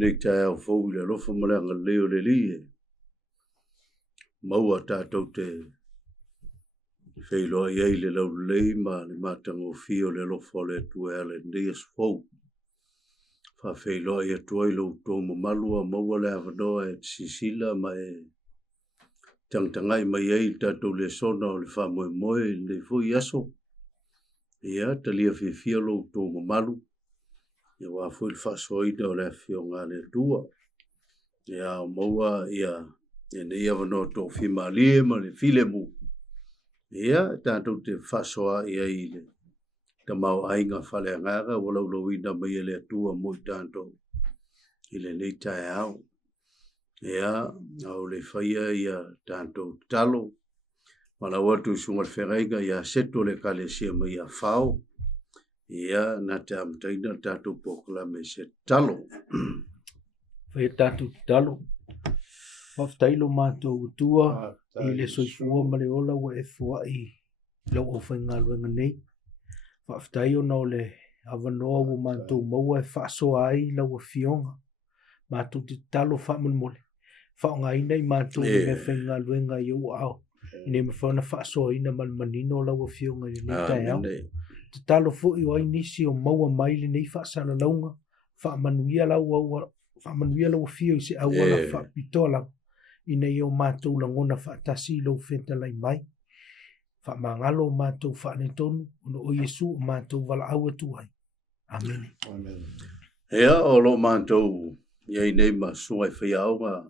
nekta ya fo le lo fo mala leo le li maua tātou te whailo ai le lau lei ma le matango fio le lofo le tua le ndias fau. Wha whailo ai atua i lau tō mamalua maua le avanoa e sisila ma e tangtangai mai ai tātou le sona o le wha moe moe le fui aso. Ia talia fia lau tō mamalu. Ia wā fui le whasoina o le fio ngā le tua. Ia maua ia e nei avanoa tō whimalie ma le file mu. Ia tātou te whasoa ia i le ta mau ainga whale ngāga walau lauina mai ele atua mo i tātou i le nei tae au. Ia au le whaia ia tātou talo Mana watu sunga whengainga ia seto le kalesia mai a whao. Ia na te amtaina tātou poklame se talo. Whai tātou talo. Whaftailo mātou utua i le soifua ma le ola wa e fua i lau au whainga luenga nei. Whaftailo na o le awanoa wa mātou maua e whaasoa ai lau a fionga. Mātou te talo whaman mole. Whaonga ina i mātou me whainga luenga i o au. Ine me whaona whaasoa ina manmanino lau a fionga i nei tai au. Te talo fo i o nisi o maua maile nei whaasana launga. Whaamanuia lau a fio i se awala whaapitoa lau. Ina i o mātou langona whaatasi lau whentalai mai. Whaamangalo mātou whaanetonu. Ono o Yesu o mātou wala au atu ai. Amen. Ea o lo mātou iei nei ma sungai whiaunga.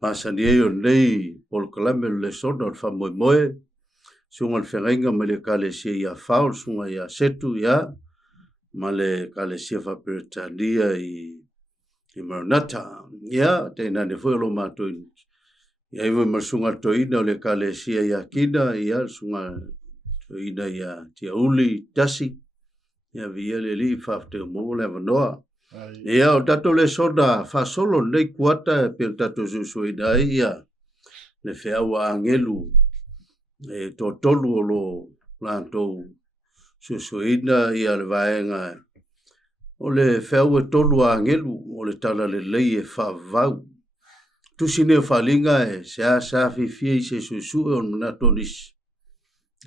Masani e o nei pol kalame le sona o wha moe moe. Sunga whengainga ma le kalesia ia whao sunga ia setu ia. Ma le kalesia whaperetania i Maranatha. Ia, teina ne fwe lo mātou. Ia iwe masunga toina o le kalesia ia kina. Ia sunga toina ia tia uli tasi. Ia via le li whafte mo le vanoa. Ia o tato le soda whasolo nei kuata pe tato susuina ia. Le whiaua angelu. E to tolu o lo lantou susuina ia le vaenga. O le whiaua tolu angelu o le tala le lei e whavau. Tusine whalinga e sa fifia i se susu e on manatonis.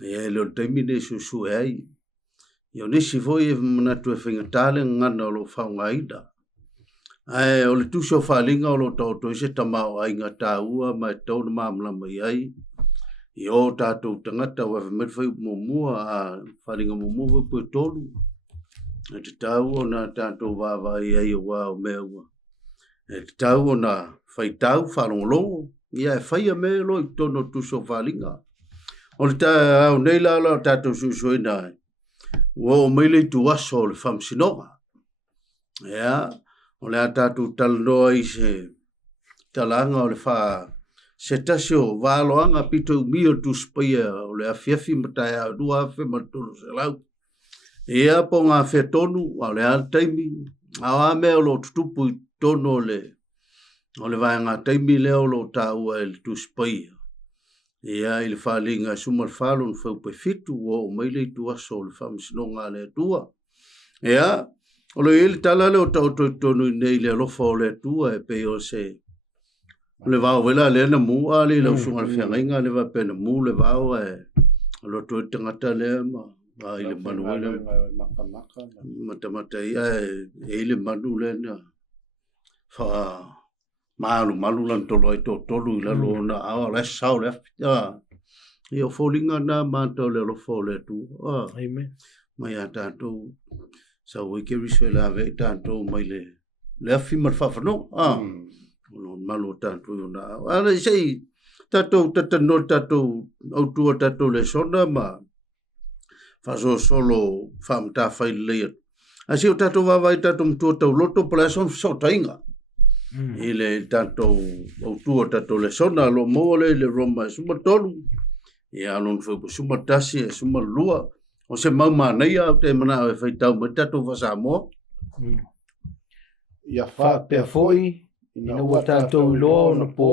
Ia le o taimine susu e ai. Ia nisi foi e manatu e whingatale ngana o lo whaunga ida. Ai o le tuso whalinga o lo tauto i se tamao ai ngā tāua mai tauna mamlama i ai. I o tātou tangata wa whamerwhai mumua a whalinga mumua koe tolu. E te tau o nā tātou wāwa i ai o wā o mea ua. E te tau o nā whaitau whalongolongo. Ia e whaia mea lo i tono tuso whalinga. O le tāu nei lala o tātou susuina ai. O meile tu aso le whamsinoga. Ia, o le atatu talanoa i se talanga o le wha se tasio wāloanga pito mio tu spaia o le awhiawhi matai a dua awhi matulu se lau. Ia po ngā whetonu o le altaimi, a wame o lo tutupu i tono o le vai ngā taimi leo lo tāua e le tu spaia. Ia i le whalinga sumar whalon whaupe fitu o meile tu aso le whamsinonga le tua. Ia, o le ili tala leo tauto i tonu i nei le alofa o le tua e pe o se. Le vau wela le na mua le lau sunga le whiangainga le va pena mu le vau e alo to i tangata le ma. Va i le manu le matamata ia e le manu le na. Wha malu lan tolo ai tolu i la lona awa le sao le afita. I o fōlinga nā mātou le alofa o le tua. Amen. Mai a tātou sa wike riso la ve tātou mai le afi mar whawhano. No malo tātou i ona. Ana i sei tātou tatano tātou autua tātou le sona ma whaso solo whamta whai leia. A si o tātou wawai tātou mtua tau loto pala son so tainga. I le tātou autua tātou le sona lo moale le roma suma tolu. I alon whaupu suma tasi e suma lua. O se mauma nei au te mana e whaitau me tātou whasamoa. Ia wha pia foi, ina ua tātou iloa na pō,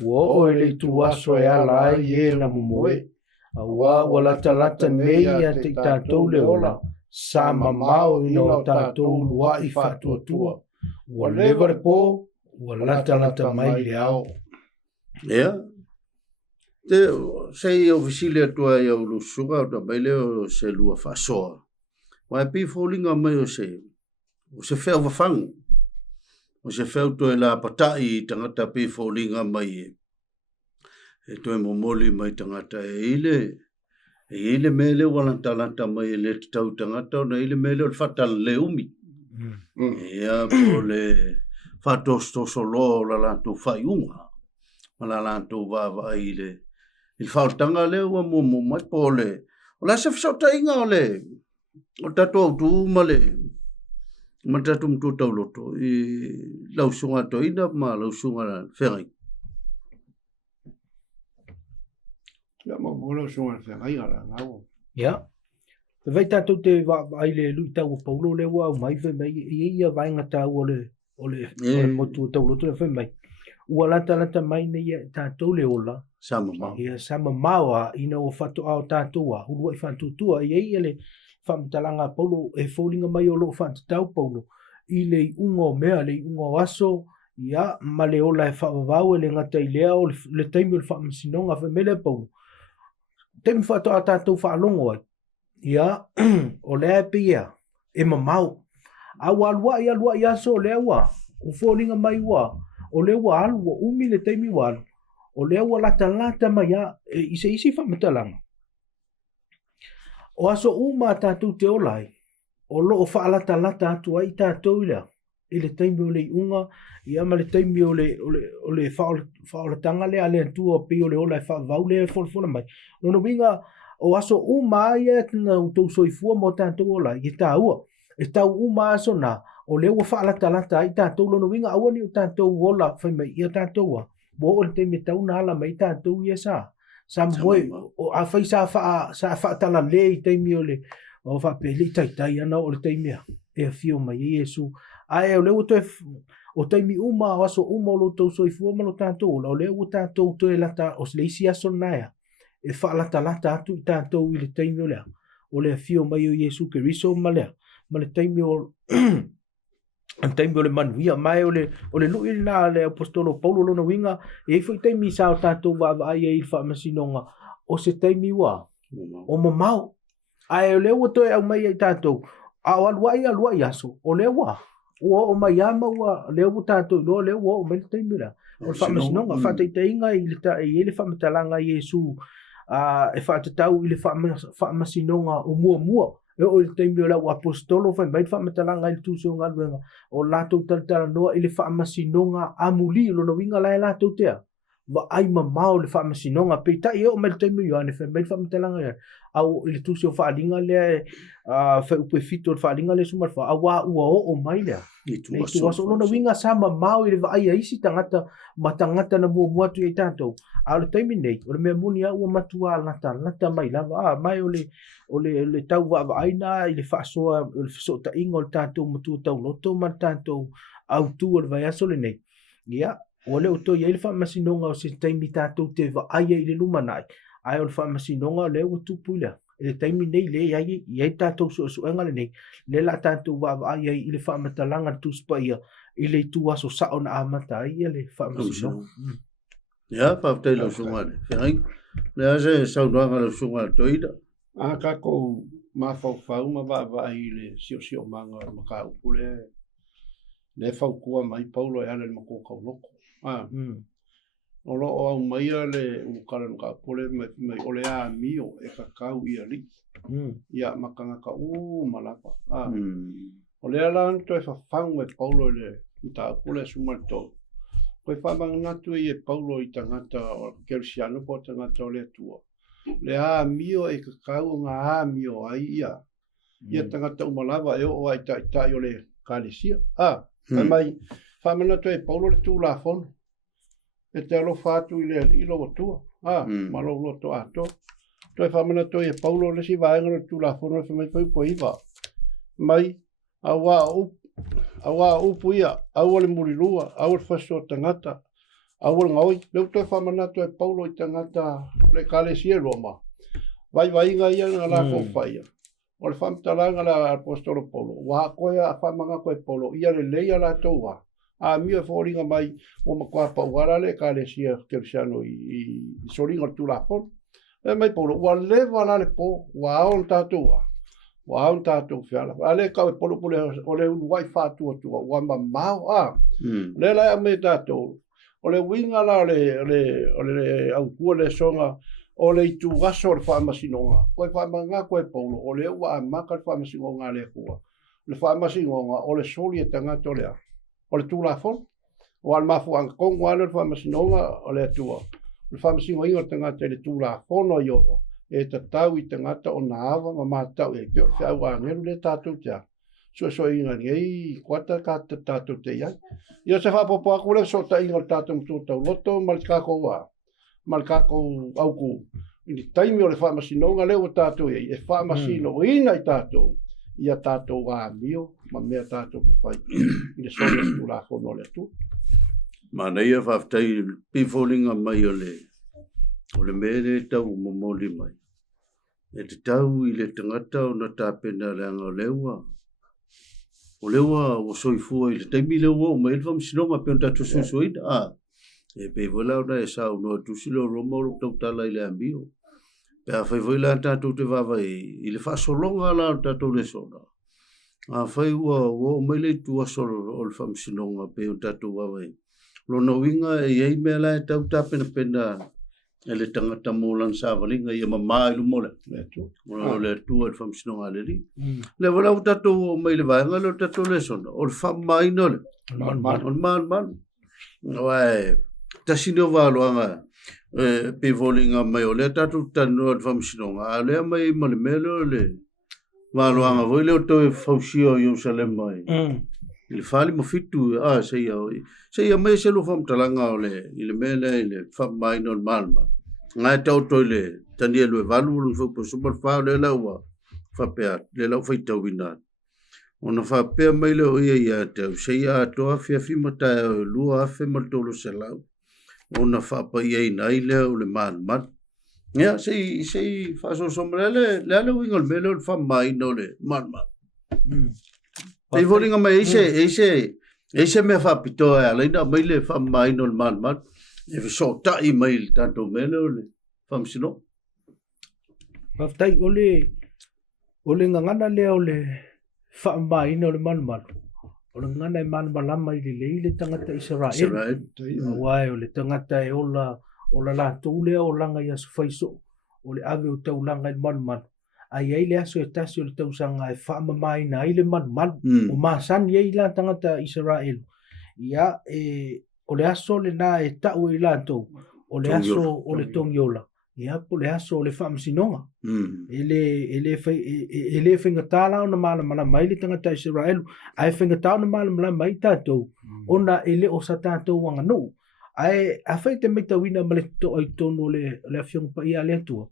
ua o e le tu aso e ala ai e na mumoe. A ua lata nei a te tātou le ola, sa mamao ina o tātou lua i whatuatua. ua lewa le po, ua lata mai le au. Ia. Te sei o visile atua ia ulu suga o ta baile o se lua whasoa. Wai pi fōlinga mai o se whea wafangu. O se whea toi la patai i tangata pi fōlinga mai e toi momoli mai tangata e ile mele walanta mai e le tau tangata o na ile mele o le whatala le umi. Ia po le whatostoso lo la lantu whaiunga. Ma la lantu wawa ile. Il whaotanga le ua mumu mai po le. O la se whasota inga o le. O tato au tu ma le. Ma tato mtu tau loto. I lausunga to ina ma lausunga whengai. Ia ma mola sunga whengai ala ngau. Ia. Te vai tātou te vai le lui tau o Paulo le ua au mai whai mai. Ia vainga tau o le motu o tau loto le whai mai. Ua lata mai nei tātou le ola. Sama mau. Ia sama maua ina o whato ao tātou a. Hurua i whantutua. Ia le whamatalanga Paulo e fōlinga mai o loo whantatau Paulo. I le ungo mea, le ungo aso. Ia ma le ola e whaavavau e le ngata i lea o le taimi o le whaamasinonga whamele Paulo. Taimi whato ao tātou whaalongo ai. Ia o lea pia e mamau. Au alua i aso o lea ua. O fōlinga mai ua. O lea ua alu o umi le taimi ua alu. O lea ua lata mai a isi whamatalanga. O aso uma tātou te olai. O loo whaalata atu ai tātou lea. I le taimi o le unga. Ia ma le taimi o le whaolatanga lea le antua pi o le ola e whaavau lea wholwhola mai. Nono winga o aso uma ia tina utou soifua mo tātou olai. I tā ua. E tau uma aso na. O lea ua whaalata ai tātou lono winga awa ni o tātou ola whaimai ia tātou a. Bo o le teime tau na ala mai tātou ia sa. Sa moe, o a whai sa whaatala le i teime o le, o whapele i taitai ana o le teime a. E a whio mai i Jesu. A e o leo o teime uma o aso uma o lo tau soifua malo tātou. O leo o tātou to e lata o le isi aso naia. E whaalata atu i tātou i le teime o lea. O le a whio mai o Jesu ke riso ma lea. Ma le teime o... An taimi o le manuia mai o le lui na le apostolo Paulo lona winga e foi taimi sa o tātou waawai e il whaamasinonga o se taimi ua o mamau ai o leo toi au mai ai tātou a o alua i aso o leo ua o mai ama ua leo tātou lo leo o mai taimi la o le whaamasinonga whataitainga i le whaamatalanga Jesu e whaatatau i le whaamasinonga o mua e o le taimi o lau apostolo fai mai whamatalanga i le tūsio ngā luenga o lātou talatala noa i le whaamasinonga amuli lo na winga lai lātou tea wa ai mamao le whaamasinonga pe ta i o mai le taimi o ane fai mai whamatalanga ia au i le tūsio whaalinga lea fai upe fito le whaalinga lea sumarwha a wā ua o mai lea i tu aso lo na winga sa mamao i le wa ai aisi tangata ma tangata na mua tu i tātou a le taimi nei o le mea muni a ua matua lata mai lava mai o le tau wa aina i le whaasoa o le whasota inga o le tātou matua tau loto ma tātou au tu o le vai aso le nei ia o le uto i le whaamasinonga o se taimi tātou te wa aia i le lumanai ai o le whaamasinonga o le ua tupu lea e taimi nei le iai tātou suenga le nei le la tātou wa aia i le whaamatalanga tuspa ia i le tu aso sao na amata ia le whaamasinonga ia pāptei lau sungane whengai le ase saunuanga lau sungane toida A kako mawhau ma wa i le sio manga maka upule le whaukua mai Paulo e ale le mako kauloko. O lo o au mai le ukara nuka upule mai ole a mio e kakau i ali. Ia makanga ka malapa. O le ala anto e whawhau me Paulo le uta upule sumarto. Koe whamangatu e Paulo i tangata o Kelsiano po tangata o le atua. Le a mio e kakau ngā a mio ai ia. Ia tangata umalawa e o ai tai o le kālesia. Mai whamana to e Paulo le tū la fono. E te alo whātu i le ilo o tua. Malo loto ato. To e whamana to e Paulo le si vaenga le tū la fono e whamai pau po iwa. Mai awa upu ia. Awa le murirua. Awa le whaso tangata. Awal ngoi, leu toi whamana to e Paulo i tangata le kālesia Roma. Vai inga ia ngā la kōwhaia. o le whamtalanga la apostolo Paulo. Wa koe a whamanga koe Paulo. Ia le leia la toa. A mia fōringa mai o makua pauara le ka le sia kersiano i soringa tu la fon. E mai Paulo. Wa lewa la le po. Wa aon tātua. Wa aon tātua fiala. A le kau e Paulo pule o le unuai whātua tua. Wa ma mau a. Le lai a me tātua. O le winga la o le au kua le songa. O le itu waso o le whaamasinonga. Koe whaamanga koe Paulo. O le ua a maka le whaamasinonga le kua. Le whaamasinonga o le soli e tangata o lea. O le tūla fon. O al mafu ang kongu alo le whaamasinonga o le atua. Le whaamasinonga ingo tangata le tūla fon o iowa. E ta tau i tangata o na awa ma mātau e peo le whiau angeru le tātou tea. So inga ni ei kuata ka te tātou te iai. Ia se whapopo aku le so ta inga le tātou mtūtau loto malikako wa. Malkako auku. Ini taimi o le whaamasinonga leo tātou e. E whaamasino ina i tātou. Ia tātou wā mio. Ma mea tātou pe whai. I le sone tu la kono le tu. Ma nei e whaftai pifolinga mai o le. O le mere tau momoli mai. E te tau i le tangata o na tāpena reanga o leua. O leua o soifua i le taimi leua o mai le whaamasinonga pe on tātou susuida. E pe vola ona e sa no tu silo romo to tala ile ambio pe a fai vola tatu te vava i le fa solonga la tatu le sona a fai o mele tu so o le fam sinonga pe o tatu vava lo no winga e ai me la tau tapena pena ele tangata molan sa valinga ia mama lu mola le tu o fam sinonga le ri le vola tatu mele va ngalo tatu le sona o fam mai no le man vai tasino valuanga pe volinga mai o le tatu tanu o famsinonga a le mai male melo le valuanga voi le to fausio Jerusalem mai il fali mo fitu sei mai se lo fam talanga o le il mele il fam mai no malma ngai tau to le tani le valu fo po super fa le lawa fa pe le lawa fa tawina ona fa pe mai le o ia te sei a to afia fi mata lu afe maltolo se lau ona fa pa ia nai le o le man ya sei fa so sombrele le wingol melo fa mai no le man pe volinga mai ese me fa pito ala ina mai le fa mai no man e so ta email tanto melo le fam sino fa tai ole ngana le ole fa mai no le man o le ngana e man malama i le tangata Israel. Wai o le tangata e ola la tūlea o langa i asu whaiso. O le ave o tau langa i man. Ai le asu e tasi o le tausanga e whaamamai na i le man. O maasani e la tangata Israel. Ia o le aso le na e tau i la tau. O le aso o le tongiola. Ia po le aso o le whaamasinonga. Ele whengatala o na malamala mai le tangata Israel. Ai whengatala na malamala mai tātou. Ona ele o sa tātou wanga no. Ai a whai te meita wina ma le to ai tono le awhiong pa ia le atua.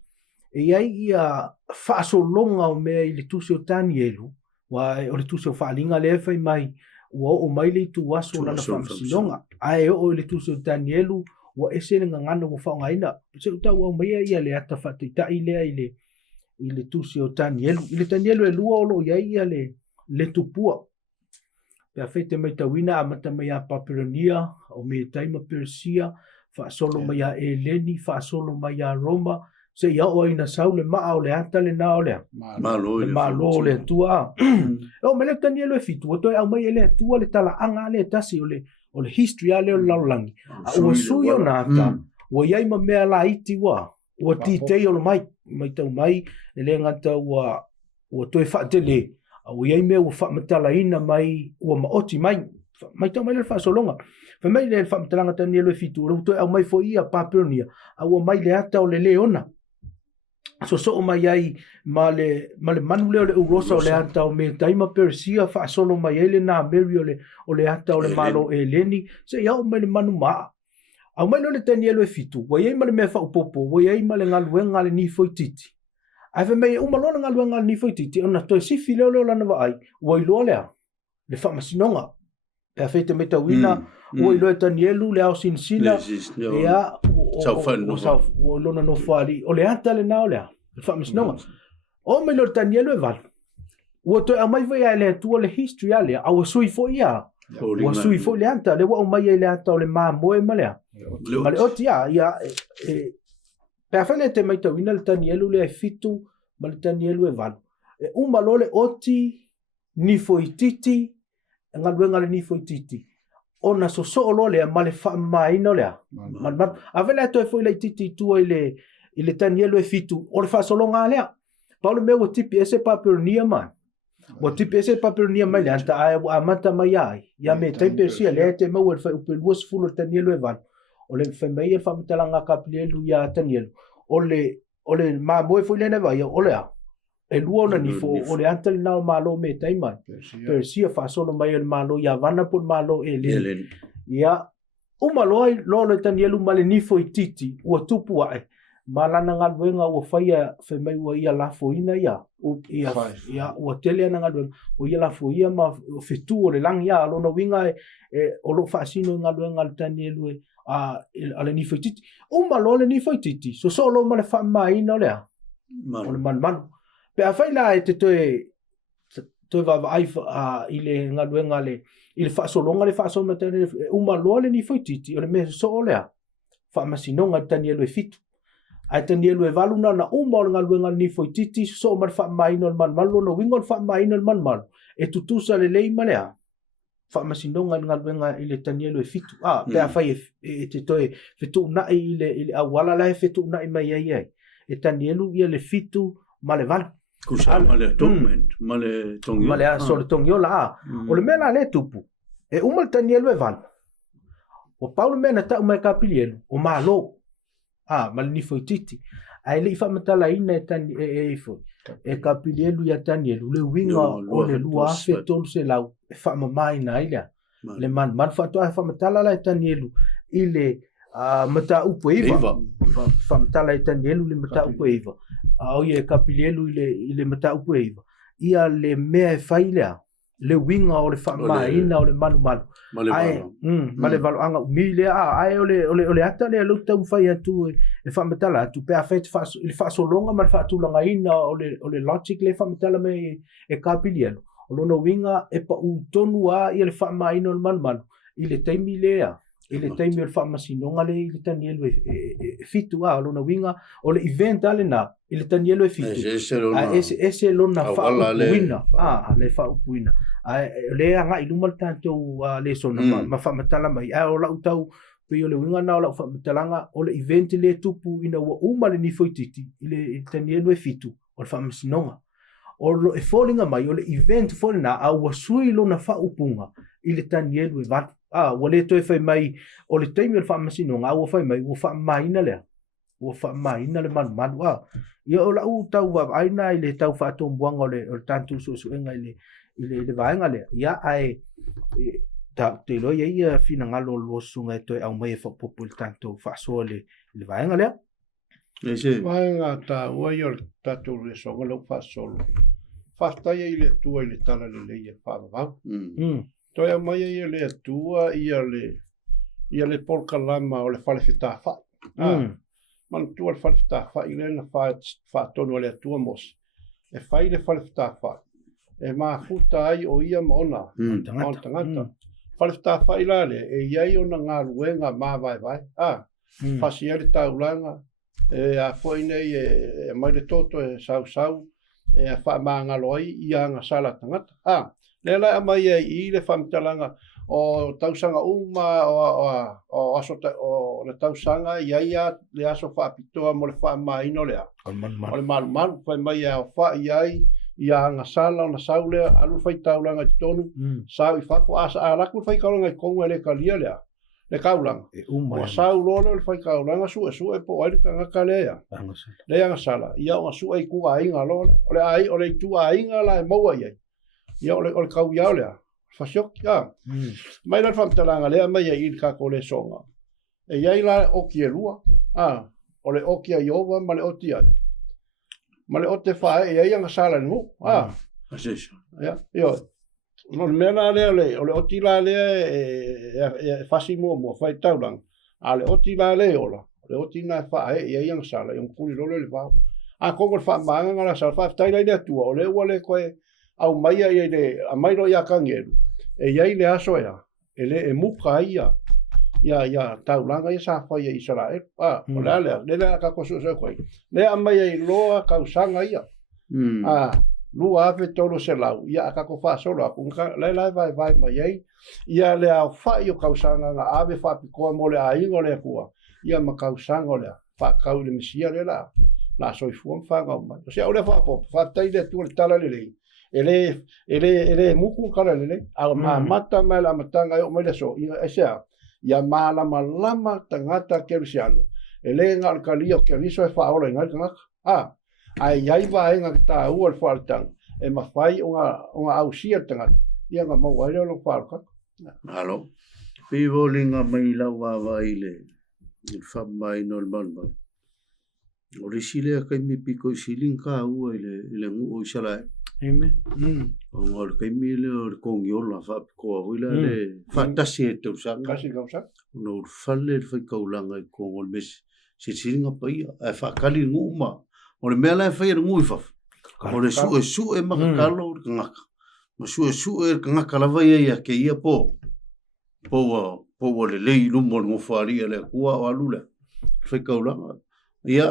E ai ia whaaso longa o mea i le tuse o tani elu. Wa o le tuse o whaalinga le whai mai. Ua o mai le tu waso lana whaamasinonga. Ai o le tuse o tani elu. Wa ese le ngangana wa whaonga ina. Se utau au mea ia le ata whataitai lea i le tusi o Tanielu. I le Tanielu e lua olo ia ia le tupua. Pea whaite mai tawina a mata mai a Papironia, o me taima Persia, whaasolo mai a Eleni, whaasolo mai a Roma, se ia o ina sau le maa o le ata le na o lea. Malo le atua. O me le Tanielu e fitu, o toi au mai le atua le tala anga le tasi o le history a leo laulangi. A ua sui o na ata, ua iai ma mea la iti wa, ua titei o le mai tau mai, le ngata ua toi whaatele, ua iai mea ua whaamatala ina mai, ua maoti mai tau mai le whaasolonga. Whamai le whaamatalanga Tanielu e fitu, ua toi au mai fo ia Papironia, ua mai le ata o le leona. So o mai ai ma le manu leo le urosa o le ata o me taima Persia whaasolo mai ele na Mary o le ata o le malo Eleni, se iau mai le manu maa. Au mai lo le Tanielu e fitu, wa iei ma le mea whaupopo, wa iei ma le ngaluenga le nifoi titi. Ai whamei umalona ngaluenga le nifoi titi, ona toi sifi leo lana wa ai, wa iloa lea, le whamasinonga. Pea whaite me tawina, wa iloa Tanielu le au sinsina, ea o lona no whaari, o le ata le nao lea, le whamasinonga. O mai lo Tanielu e valu, ua toi mai vai le tua le history ale au sui fo ia ua sui fo le anta le wa mai le anta o le mamoe ma le ma le oti ia pe fale te mai tau ina le tanielu le fitu ma le tanielu e valu uma lo le oti ni foi titi ngaluenga le ni foi titi ona so lo le ma le fa mai no le ma avela to foi le titi tu ile tanielu e fitu o le fa so longa le Paulo me o tipi ese paperonia mai o tipi ese paperonia mai le anta a mata mai ai ia me tai persia le te mau fa upe luas fulo tanielu e van o le fa mai e fa mtalanga kapilielu ia tanielu o le ma mo foi le neva ia o le e luona ni fo o le anta na malo me tai mai persia fa solo mai el malo ia vana por malo ele ia o malo ai lo tanielu male ni foi titi o tupu ai malana ngaluenga o faia fe mai o ia la foina ia o tele na ngaluenga o ia la foia ma fetu o le lang ia lo no winga o lo fasino ngaluenga le tanielu ale ni fititi o malo le ni fititi so solo ma le fa mai no le o le man pe a faila te to va ai ile ngaluenga le ile fa solo ngale fa so matene o malo le ni fititi o le me so le fa masino ngal tanielu e fitu ai tanielu e valu na uma o ngaluenga ni foi titi so mar fa mai no man malo no wingo fa mai no man mal e tutusa le lei malea fa masinonga ngaluenga ile tanielu e fitu pe a fai te toe fitu na ile awala la fitu na mai ai e tanielu ia le fitu male valu kusa male document male tongio male so le tongio la o le mena le tupu e uma tanielu e valu o Paulo mena ta uma kapilielu o malo mal ni foi titi ai le fa matala ina tani foi e kapilielu ya tanielu le winga o le lua fe tol se lau e fa mai na ila le man fa to fa matala la tanielu ile mata upoiva fa matala tanielu le mata upoiva au ye kapilielu ile mata upoiva ia le me faila le winga o le fa mai na o le manu male valo anga mile ai ole ata le lo tau fai atu e fa metala tu pe afet fa il fa so longa mal fa tu longa ina ole logic le fa metala me e kapilielu o lo no winga e pa u tonu i le fa mai no mal ile taimi lea ile taimi le fa masinonga le ile tanielu e fitu lo no winga o le event ale na ile tanielu e fitu ese lo na fa wina le fa upuina le anga ilumal tanto le sona ma fa matala mai o la utau pe le winga na la fa matalanga o le event le tupu ina wa uma le ni foi titi ile tanielu e fitu o fa masinonga o lo e fallinga mai o le event fallinga a wa sui lo na fa upunga ile tanielu e va wale to e fai mai o le taimi o le fa masinonga o fai mai o fa mai na le man ia o la utau va aina ile tau fa to buanga o le tantu so enga ile vaenga le ia ai te lo ia fina ngalo lo sunga to au mai fa popul tanto fa so le vaenga le vaenga ta o yo tatu le so lo fa solo fa sta ile tua ile tala le fa va to ia mai ile tua ia le porca lama o le fa le fita fa man tua fa fita fa ile na fa tonu le tua mos e fa ile fa fita fa e mafuta ai o ia maona tangata falta faila le e iai ona ngā ruenga mā vai fasi ele taulanga e a foi nei e mai le toto e sau e a wha maanga loi i a ngā sala tangata le lai a mai e i le whamtalanga o tausanga o aso o le tausanga iai a le aso whaapitoa mo le wha maino lea o le malu whai mai a wha iai ia nga sala na saule alu fai taulanga tonu sau I fafo asa ala ku fai kaulanga kongo le kalia le kaulanga o sau lolo le fai kaulanga su e po ai ka kalea le nga sala ia o su ai ku ai nga lolo ole ai ole tu ai nga la mo ai ia ole kau ia le fa shok ya mai la fam talanga le mai ai ka ko le songa e ia la o kielua ole o kia yova male o tia male o te whae e ia sala ni mo ia no mena le ole o tila le e fasi mo fai taulang ale o tila le ola le o tina whae e ia sala e un kuli lolo le whao kongo le wha maanga ngala sala wha tai lai le tua ole koe au mai ai le a mai ro ia kangelu e ia le aso ia ele e muka ia taulanga ia sa fai Israel le ka ko so koi le a mai ai loa kausanga ia lua ave tolo se lau ia ka ko fa solo aku le vai mai ai ia le a fa yo kausanga nga ave fa piko mo le ai ngo le kua ia ma kausanga le fa kau le misia le la soi fuam fa nga mai se ole fa tai le tu tala le ele muku kala le a mata mai la matanga yo mai le so ia ia malama tangata kersiano ele ngal kalio ke riso e fa ola ngal ai va nga ta u faltang e ma fai unha ausia tangata ia nga mo wale lo falka alo pivolinga mai la wa ile il fa mai normal o le sile ka mi piko silin ka u ile ngu o sala amen o le kai mi le o kong yo la fa ko wila le fantasi to sa kasi kausa no falle fa ko langa ko o mes se silinga pa ia fa kali ngu ma o le mela fa ia ngu fa o le su e ma kalo ngaka ma su e ngaka la va ia ke ia po le lu mo ngo fa ria le kua o alula fa ko langa ia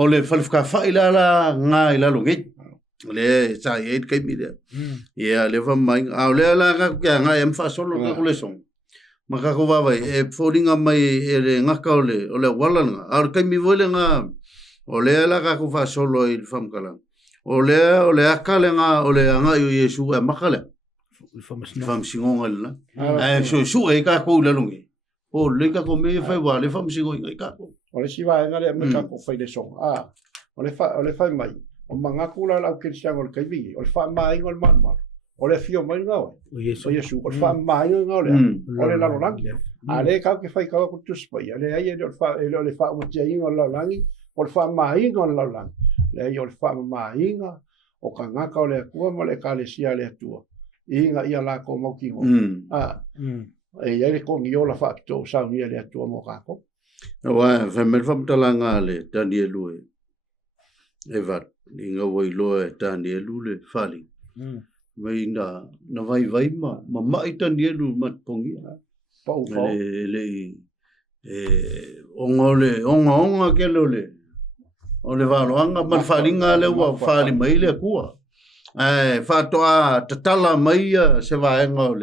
o le falfka fa ila la nga ila lungi le sa ye kai mi le ia le va mai a le la ga nga em fa solo ko le son ma ka ko va e foringa mai e nga ka o le wala nga a kai mi vole nga o le la ka ko fa solo il fam kala o le akale nga o le nga yo yesu e makale fam singonga la e su e ka ko le lungi o le ka ko me fa wa le fam singonga ka o le siwa nga le me ka ko fa le son o le fa mai o manga kula la kirsian o kai vi o fa mai ngol man o le fio mai nga o yesu o fa mai nga o le la lang ale ka ke fai ka ko tu spai ale ai le fa o tei o la langi o fa mai nga o la lang le o fa mai nga o ka nga ka o le ku mo le ka le sia le tu inga ia la ko mo ki ngo e ia le ko ngi o la fa to sa ni le tu mo ka ko wa fa me fa mtalanga le Danielu Evat inga wai loe Danielu le fali mai na vai ma mai Danielu mat pongi pau le onga ke le o le valoanga ma falinga le wa fali mai le kua fa toa tatala mai se va enga o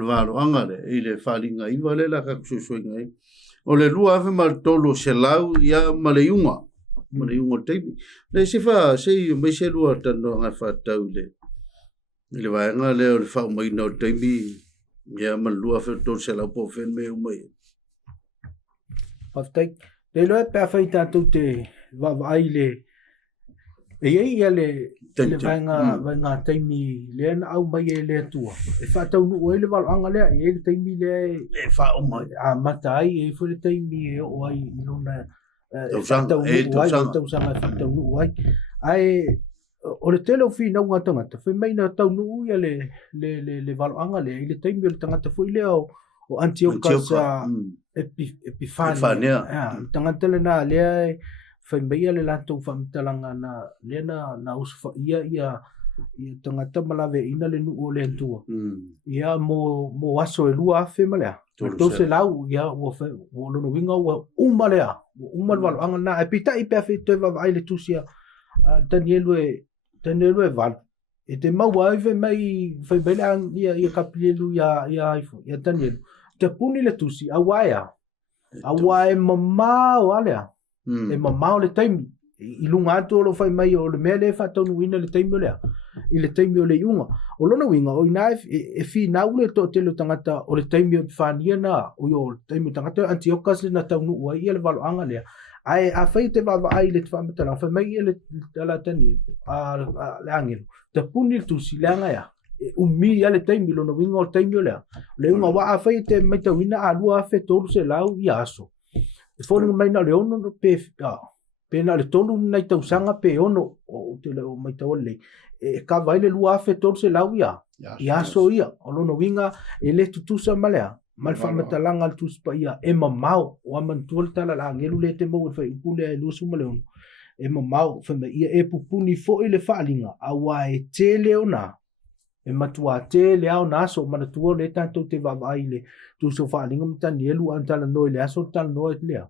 le valoanga le ile falinga I vale la ka susuinga o le lua ave mal tolo se lau ia maleunga tei le se fa se mai se lua tano nga fa tau le vaenga le o fa mai no tei ia mal lua fe tolo se lau po fen me mai pastai le loe pe faita tu te va vai le ia le vaenga taimi le na au mai le tua e fa tau no le val anga le e taimi le e fa o mai a matai e fu le taimi o ai lona tau sanga fa tau no ai o le tele fi na nga tanga fe mai na tau no ia le val anga le taimi le tanga fu le o Antiochus Epifania tanga tele na le fa mai le lato fa mtalanga na le na usfa ia tangata malave ina le nu le tua ia mo waso e lua fe malea to se lau ia wo no winga wo umalea umal wal anga na epita ipe fe te va ai le tusia Danielu e val e te mau ai ve mai fe bela ia kapilelu ia Danielu te puni le tusi awae mama o alea e mama o le taimi I lunga atu lo fai mai o le mele fa tonu wina le taimi o lea I le taimi o le iunga o lona winga o ina e fi na ule to telo tangata o le taimi o fania na o yo taimi tangata Antiochus le na taunu ua ia le valo anga lea ai a fai te vava ai le tfamatala fa mai le tala tani le angelo te puni tu si le anga ya umi ia le taimi lona winga o taimi o lea le unga wa a fai te mai tawina a lua fe tolu se lau I aso e fōringa mai na le ono pe pena le tolu nei tausanga pe ono o te leo mai tau le e ka vai le lua fe tolu se lau ia so ia o lono winga e le tutusa malea mal fa matalanga tu spa ia e mamau o man tuol tala la ngelu le te mo fa ipule e lusu maleon e mamau whama ia e pupuni fo i le whaalinga a wa e te leo na e matua te le au na aso mana tua le tātou te wawai le tu so whaalinga matani elu antala noi le aso tala noi lea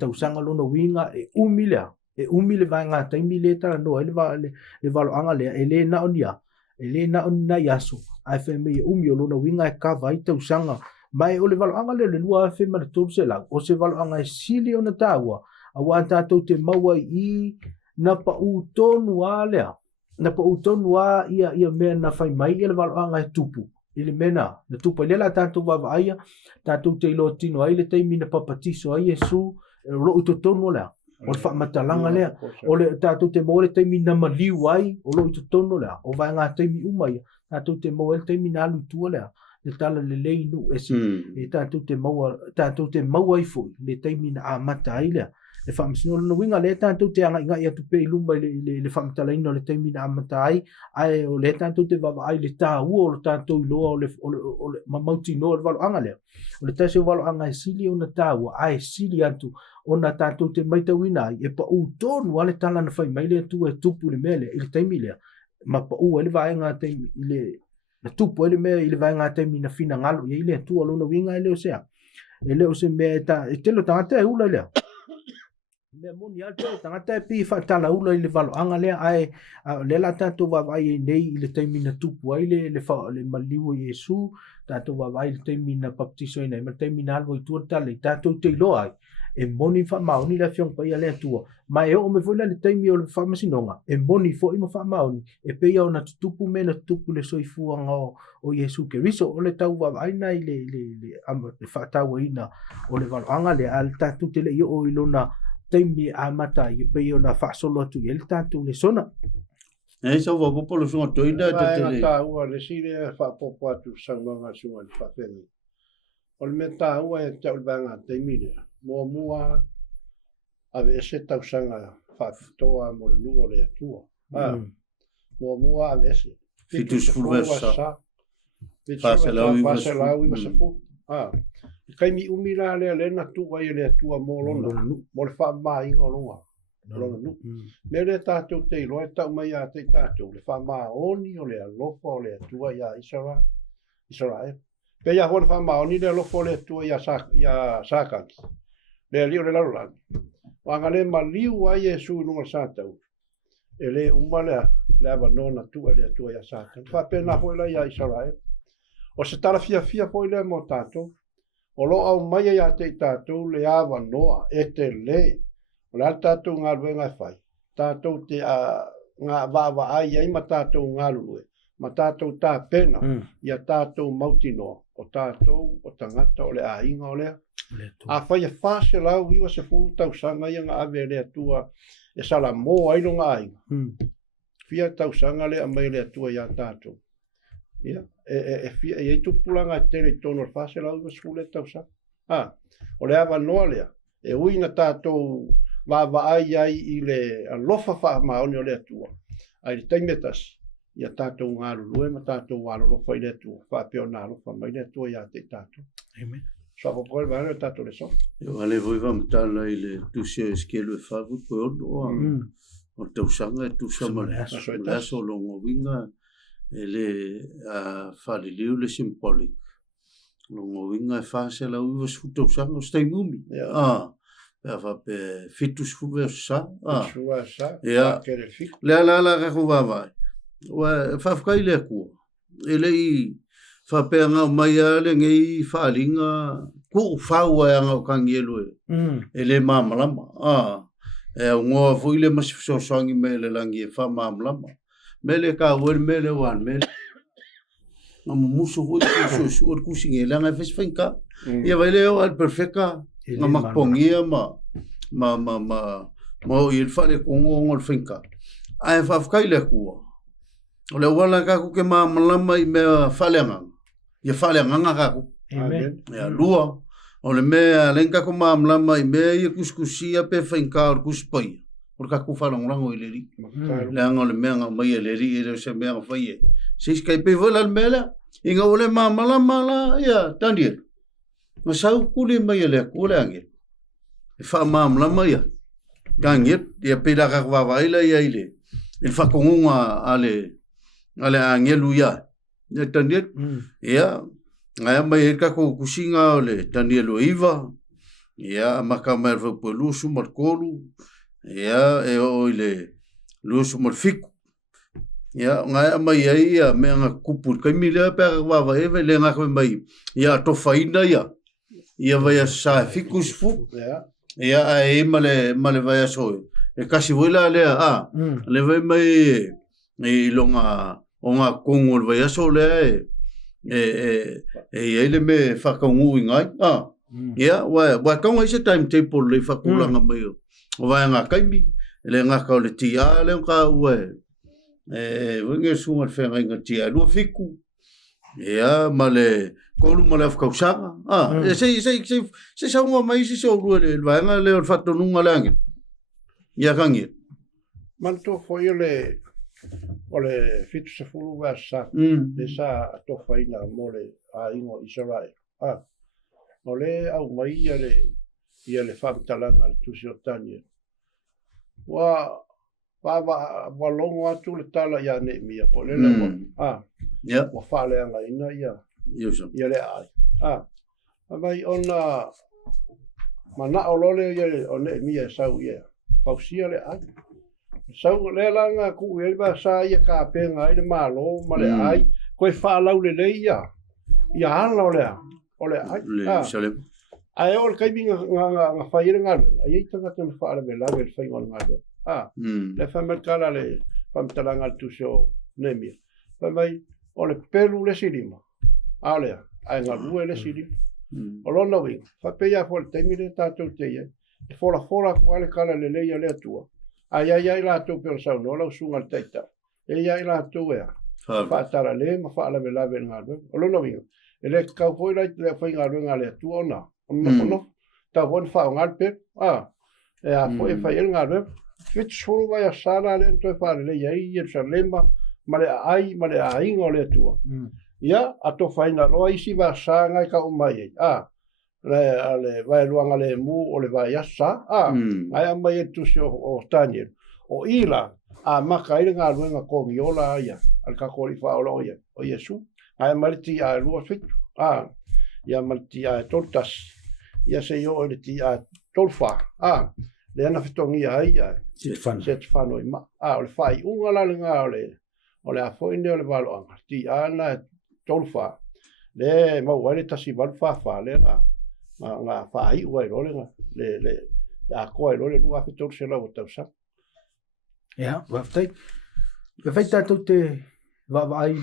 tausanga lona winga e umi le vai ngā taimi le tala noi le valo anga lea e le na onia e le na onia yaso ai wheme e umi o lona winga e kawa i tausanga mai o le valo anga le lua e whema le tōru se lau o se valo anga e sili o na tāua a wa tātou te maua i na pa u tonu a lea na pa utonu a ia mea na whai mai i le walo anga e tupu i le mena na tupu i lela tātou wawa aia tātou te ilo tino ai le teimi na papatiso ai Yesu ro uto tonu lea o le whamatalanga lea o le tātou te mo le teimi na maliu ai o lo uto tonu lea o vai ngā teimi umai tātou te mo le teimi na alutua lea le tala le leinu esi e tātou te maua i fui le teimi na amata ai lea le whamasino no winga le tātou te anga inga ia tupe i lumba le whamatala ino le teimi na amata ai ai o le tātou te wawa ai le tā ua o le tātou i loa o le mamauti no le walo anga lea o le tase o walo anga e sili o na tā ua ai sili atu o na tātou te maita wina ai e pa u tonu ale tala na whai mai le atu e tupu le mele i le teimi lea ma pa u ele vai ngā teimi i le na tupu ele mea i le vai ngā teimi na fina ngalo i le atu alona winga e leo sea e leo se mea e telo tangata e ula lea me moni alto tangata e pi whatala ula i le valo anga lea ai le la tātou wawai nei i le teimi na tupu ai le maliu i Yesu tātou wawai le teimi na baptiso i nei ma teimi na alwa i tuatala i tātou te iloa ai e moni whamaoni la whiong pai a lea tua ma e o me voila le teimi o le whamasinonga e moni fo ima whamaoni e peia o na tutupu me na tutupu le soifuanga o Yesu ke riso o le tau wawai na i le whataua ina o le valo anga lea al tātou te le i o ilona teimi amata i pe ona fa solo tu el tanto le sona e so va popo lo sono toida te ta ua le sile fa popo tu sanga su al fa feni ol meta ua e te banga teimi mo mua ave se ta sanga fa toa mo le luo le tua mo mua ave se fitus fulversa fa se la ui se fu kai mi umila le na tu ai le tua mo lona mo le fa mai ngolonga lona nu le le tātou te ilo e tau mai a te tātou le fa ma oni o le alofa o le tua ia Israel pe ia ho le fa ma oni le alofa o le tua ia sakan le lio le lalan wanga le maliu ai Yesu no satau ele umale le abanona tu le tua ia sakan fa pena ho le ia Israel o se tala fia foi le mo tātou o lo au mai ia te tātou le awa noa e te le o le tātou ngā ruenga whai tātou te ngā wawa ai ai ma tātou ngā lulue ma tātou tā pena ia tātou mauti noa o tātou o tangata o le a inga o lea a whai e whase lau iwa se fulu tau sanga ia ngā ave lea tua e sala mō aino ngā inga fia tau sanga lea mai lea tua ia tātou ia e tupulanga tele tono fase la uva skule tausa o le ava noa lea e uina tātou va ai i le alofa wha maoni o le atua ai le taimetas ia tātou ngā lulue ma tātou wālo lofa i le atua wha peo nā lofa mai le atua ia te tātou amen so a popoe vana le tātou le so yo ale voi va mtala i le tusio eskelu e whavu po o tausanga e tusama le aso longo winga ele fale liu le symbolic longo winga fase la uva sfuto sango stai mumi fa pe fitus fuversa ya la ga kuva vai wa fa kai le ku ele I fa pe nga mai ale ngai fa linga ku fa wa nga kangelo ele mamlama e ngo fu ile mas so sangi mele langi fa mamlama mele ka wer mele wan mele ngam musu ho so kusinge la nga fes finka ia vai leo al perfecta ngam pongia ma il fale con ngol finka ai fa kai le ku o le wala ka ku ke mamlama I me fale nga ia fale nga ka ku amen ia lua o le me lenka ko mamlama I me ia kuskusia pe finka kuspai por ka ku fala ngrango I le ri le anga le menga mai le ri e se menga fai se skai pe vola le mela inga ole mamala mala ia tandiel ma sau ku le mai le ku le angel e fa mamla mai Kangit ia pila ka vaila ia ile. Il fakonga ale angelu ia. Ia tandiet. Ia ngai mai ka ko kusinga ole Daniel Iva. Ia makama fa polusu markolu. Ia e o ile lusu marfiku. Ia ngai mai ia me nga kupu kai mile pa va eve le nga mai. Ia to faina ia vai sa fikus fu. Ia e male vai so. E kasi wila le le vai mai e longa onga kongol vai so le ele me fakongu ngai ia wa konga ise timetable le fakulanga mai o vai nga kaimi le nga ka le tia le ka winge sunga fenga nga tia lu fiku ia male kolu male fkausanga se sa nga mai se so le vai nga le fatto nunga langi ia kangi manto foi ole fitu se fulu wasa de sa to faina mole a ingo Israel ole au mai ia le famtalanga tu siotania wa longo atu le tala ia ne mia ole ia wa fale anga ina ia le mai ona mana olole ia one mia sau ia pausia le sau le langa ku e ba sa ia ka penga i malo male ai ko fa lau le ia ala ole ai ai ol kai binga nga fa ire nga ai tanga tan fa le la le fa ngol nga le fa mercala le pam talanga tu so nemi fa mai ole pelu le silima ale ai nga lu le silima olona wi fa pe ya fo te mi le tato te ia fora quale kala le le tua ai la tu per sa no la sunga teta ai la tu ya fa tara le ma fa la vela nga lo no vinga ele ka foi la le foi nga le tu ona no ta von fa nga pe foi fa nga fit shuru va ya sala le to fa le ai sa lemba male ai ngole tu ya ato fa nga lo ai si va sa nga ka umai le vai luanga le mu o le vai asa ai mai tu o Daniel o ila maka ile nga luanga ko ngiola ia al ka ko fa o ia o Yesu ai mai ti a lu fit ia mai ti a tortas ia se yo le ti a tolfa le ana fitongi ia set fan o ma o le fai unga la nga o le a foi ne o le valo anga ti ana tolfa le mo wale tasi val fa le nga fai ua role nga le a ko role lu a fitor se la vota sa ja wa fai ta te va ai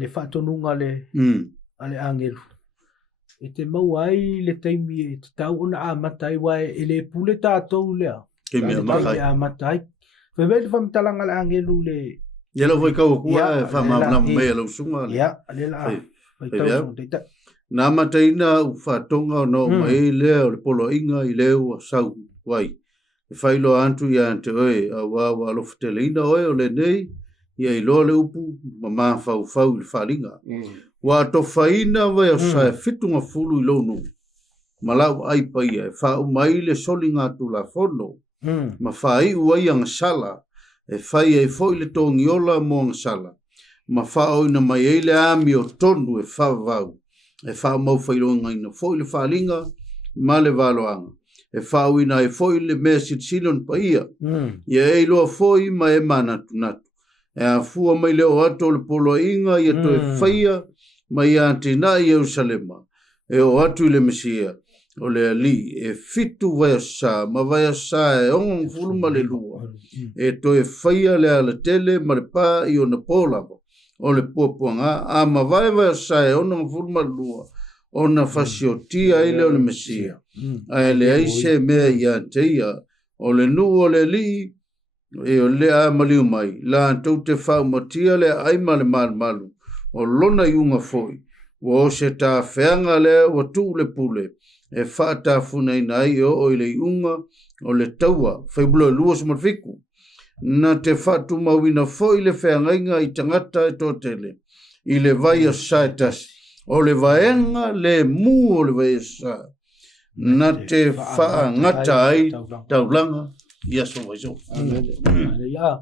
le fatto nunga le ale angel e te mau ai le taimi e te tau ona a matai wa e le pule tātou lea ke mea makai a matai fe vele fa mtalanga le angelu le ia voi kau kua fa ma me lo sunga ia le la vai tau te na mataina u fatonga no mai le o polo inga I le o sau wai e failo antu ia ante oe a wa lo ftelina oe o le nei ia I lo le upu ma fau le falinga wa to faina vai o sa fitunga fulu I lo no malau ai pai e fa o mai le solinga tu la fono ma fai ua yang sala e fai e foi le tongiola mo sala ma fa o na mai ele ami o tonu e fa vau e fa mau failonga ina foi le falinga ma le valoanga e fa ina e foi le message silon paia ia e lo foi ma e mana tunatu e a fua mai le o ato le polo inga ia to e faia mai antina I Jerusalema e o atu le mesia o le ali e fitu vai sa ma vai sa e on fulma le lua e to e faia le ala tele ma le pa I ona pola o le puapuanga a ma vai sa e on fulma lua ona fasiotia I le o le mesia a le aise mea ia teia o le nu o le li e o le a maliu mai la antou te whau matia le ai male malu o lona iunga foi o se ta feanga le o tu le pule e whaata funai nai o le iunga o le taua whaibulo luos marfiku na te whatu mawina foi le wheangainga I tangata e tōtele I le vai o saitas o le vaenga le mu o le vai o sa na te wha ngata ai taulanga ia so vai so ia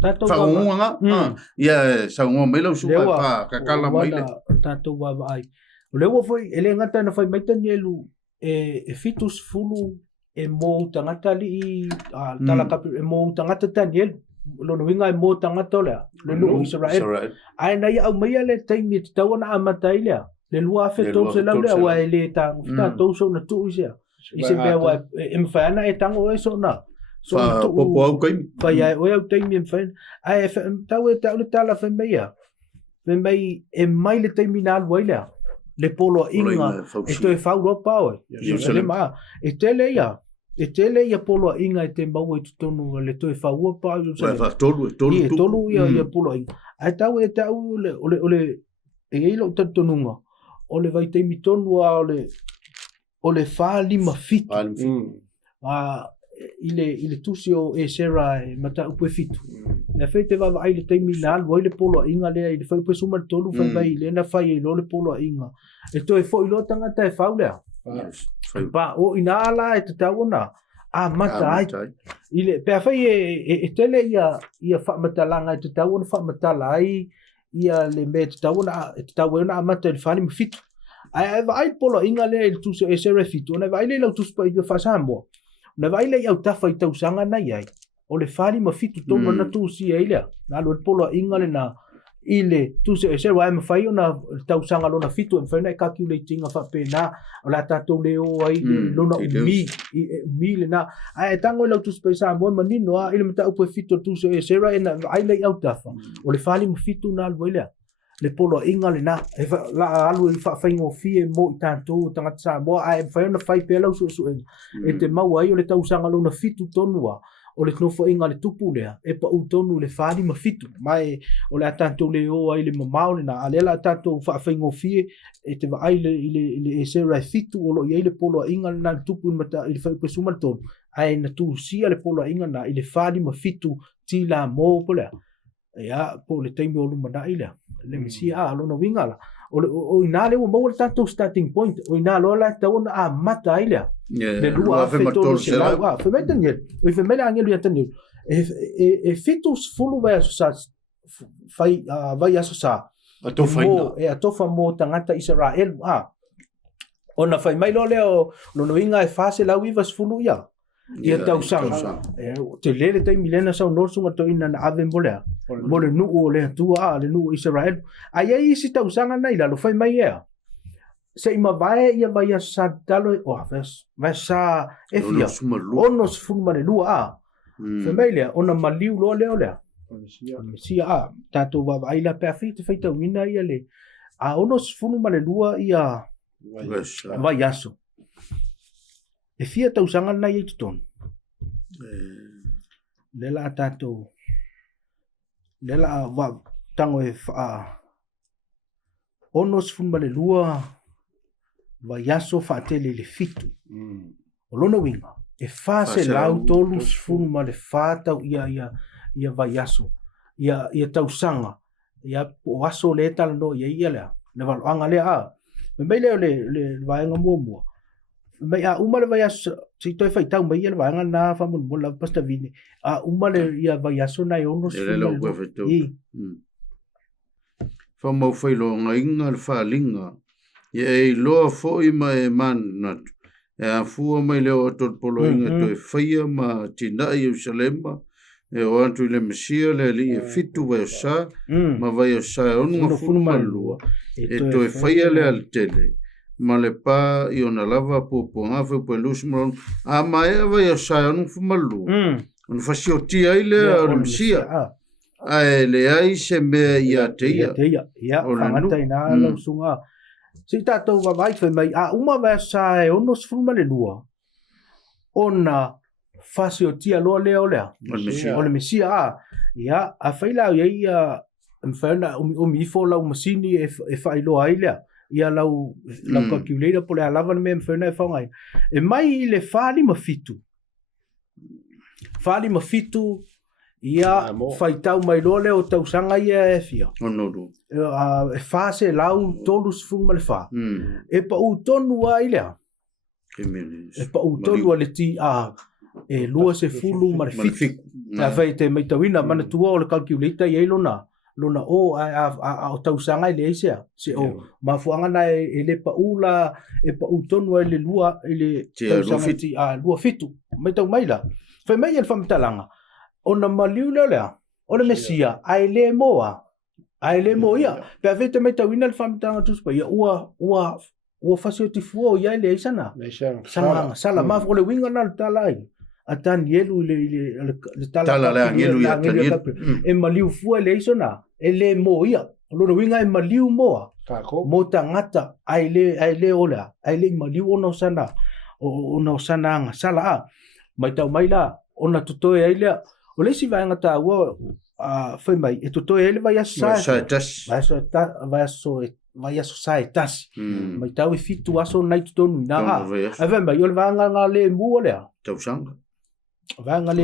tatou whaunga ia saunga mai lau suka pa kakala mai le tatou wa ai o lewa foi ele ngata na fai mai tani elu e fitus fulu e mo tangata li tala kapi e mo tangata tani elu lono winga e mo tangata lea le nu Israel ai na ia au mai le taimi te tau na amatai lea le lua afetou se lau lea wa ele tangu tatou so na tu isia ise bea wa e mwhaana e tango e so na so popo au kai fa ia o au taimi e mwhaana ai tau e tau le tala whai mai a whai mai e mai le taimi na alua lea le polo inga e toi whauro pao Jerusalem e tele ia polo inga e te mau e tutonu le toi whaua pao Jerusalem tolu ia polo inga ai tau e tau ole e ilo tatonunga ole vai taimi tonu a ole fa lima fitu ile tusi o e sera e mata upe fitu na fete va ai le taimi na alua le polo inga le i fai pe suma tolu fai vai le na fai le polo inga e toi fo ilo tangata e faulea pa o ina ala e te tauna mata ai ile pe fai e tele ia fa matalanga e te tauna fa matala ai ia le me te tauna mata le fani fitu ai polo inga le tu se sera fitu na vai le tu spa i fa sambo na vai le au tafa i tau sanga na ai o le fali ma fitu tonu na tu si ele na lo polo inga le na ile tu se sera ai ma fai ona tau sanga lo na fitu e fa na calculating fa pe na la tato le o ai lo na mi le na ai tango le tu spa sambo manino ile mata upo fitu tu se sera na ai le au tafa o le fali ma fitu na lo ile le polo inga le na la alu i fa faingo fie mo tanto tanga sa mo ai fa na fai pela su e te mau ai o le tau sanga lo na fitu tonua o le knofo inga le tupu lea e pa utonu le fali ma fitu mai o le tanto le o ai le mamau le na alela tanto fa faingo fie e te va ai le e sera fitu o lo i le polo inga na tupu mata i fa pe suma ton ai na tu sia le polo inga na i le fali ma fitu ti la mo pola ia po le taimi o luma na ile le misi lo no wingala o ina le mo le tanto starting point o ina lo la ta una mata ile le lua fe to se la fe meten ye o fe mela angelo ya tenu e fitus fulu va sa fai vai aso sa to faina e atofa mo tangata Israel ona fai mai lo leo lo no winga e fase la wivas fulu ya ia tau sanga te lele tai milena sa no sunga to ina na ave mbolea mole nu o le tua le nu Israel ai isi tau sanga nei la lo fai mai ia se ima vai ia vai sa talo o vai sa e fia onos fuma le lua familia ona maliu lo le sia tato va vai la perfect feita wina ia le onos fuma le lua ia vai aso e fia tau sanga na i ton lela tato lela va tango e fa onos fumba le lua va yaso fa tele le fitu o lona winga e fa se lau tolus fumba le fata ia va yaso ia tau sanga ia o aso le tal no ia le va anga le me le va nga mo mai uma le vai se toi fai tau mai ele vai na fa mo la pasta vini uma le ia vai aso na ono fa mo fai lo ngainga le fa linga e lo fo i mai man nat e fu mai le o tot polo inga toi fai ma tina Jerusalem e o antu le mesia le li e fitu vai sa ma vai sa ono fu malu e toi fai le al tele ma le pa i ona lava po ngafe po lusmon ma e vai sa onu fumalu on fasio ti ai le ormsia ai le ai se me ia te ia ngata ina lo sunga se tato va vai fe mai uma va sa e onos fuma le lua ona fasio ti lo le o le mesia ia a faila ia mfana o mi fo la masini e fa ilo ai le ia lau calculator po le alava me mfena e whaungai. E mai le whali ma fitu ia whaitau mai lole o tau sanga ia e fia. E whase lau tolus funga le wha. E pa u tonu a ilea. E pa u tonu a le ti e lua se fulu ma le fitu a fai te mai tawina mana tua o le calculator i lona o a tausanga i le aisea se o mafuanga na e le paula e pau tonu e le lua i le tausanga ti a lua fitu mai tau mai la fai mai el famtalanga ona maliu lea o le mesia ai le moa ia pe ave te mai tawina le famtalanga tu pa ia ua fasio ti fuo ia le aisana sala ma fo le winga na talai atan yelu le tala le angelu ya e maliu fua le isona ele mo ia lo winga e maliu moa mo tangata ai le ola ai le maliu ono sana nga sala a mai tau mai la ona tutoe ai le o le si vai ngata ua foi mai e tutoe ele vai aso sai tas mai tau e fitu aso nai tutonu na ave mai ole vanga le mu le tausanga vanga le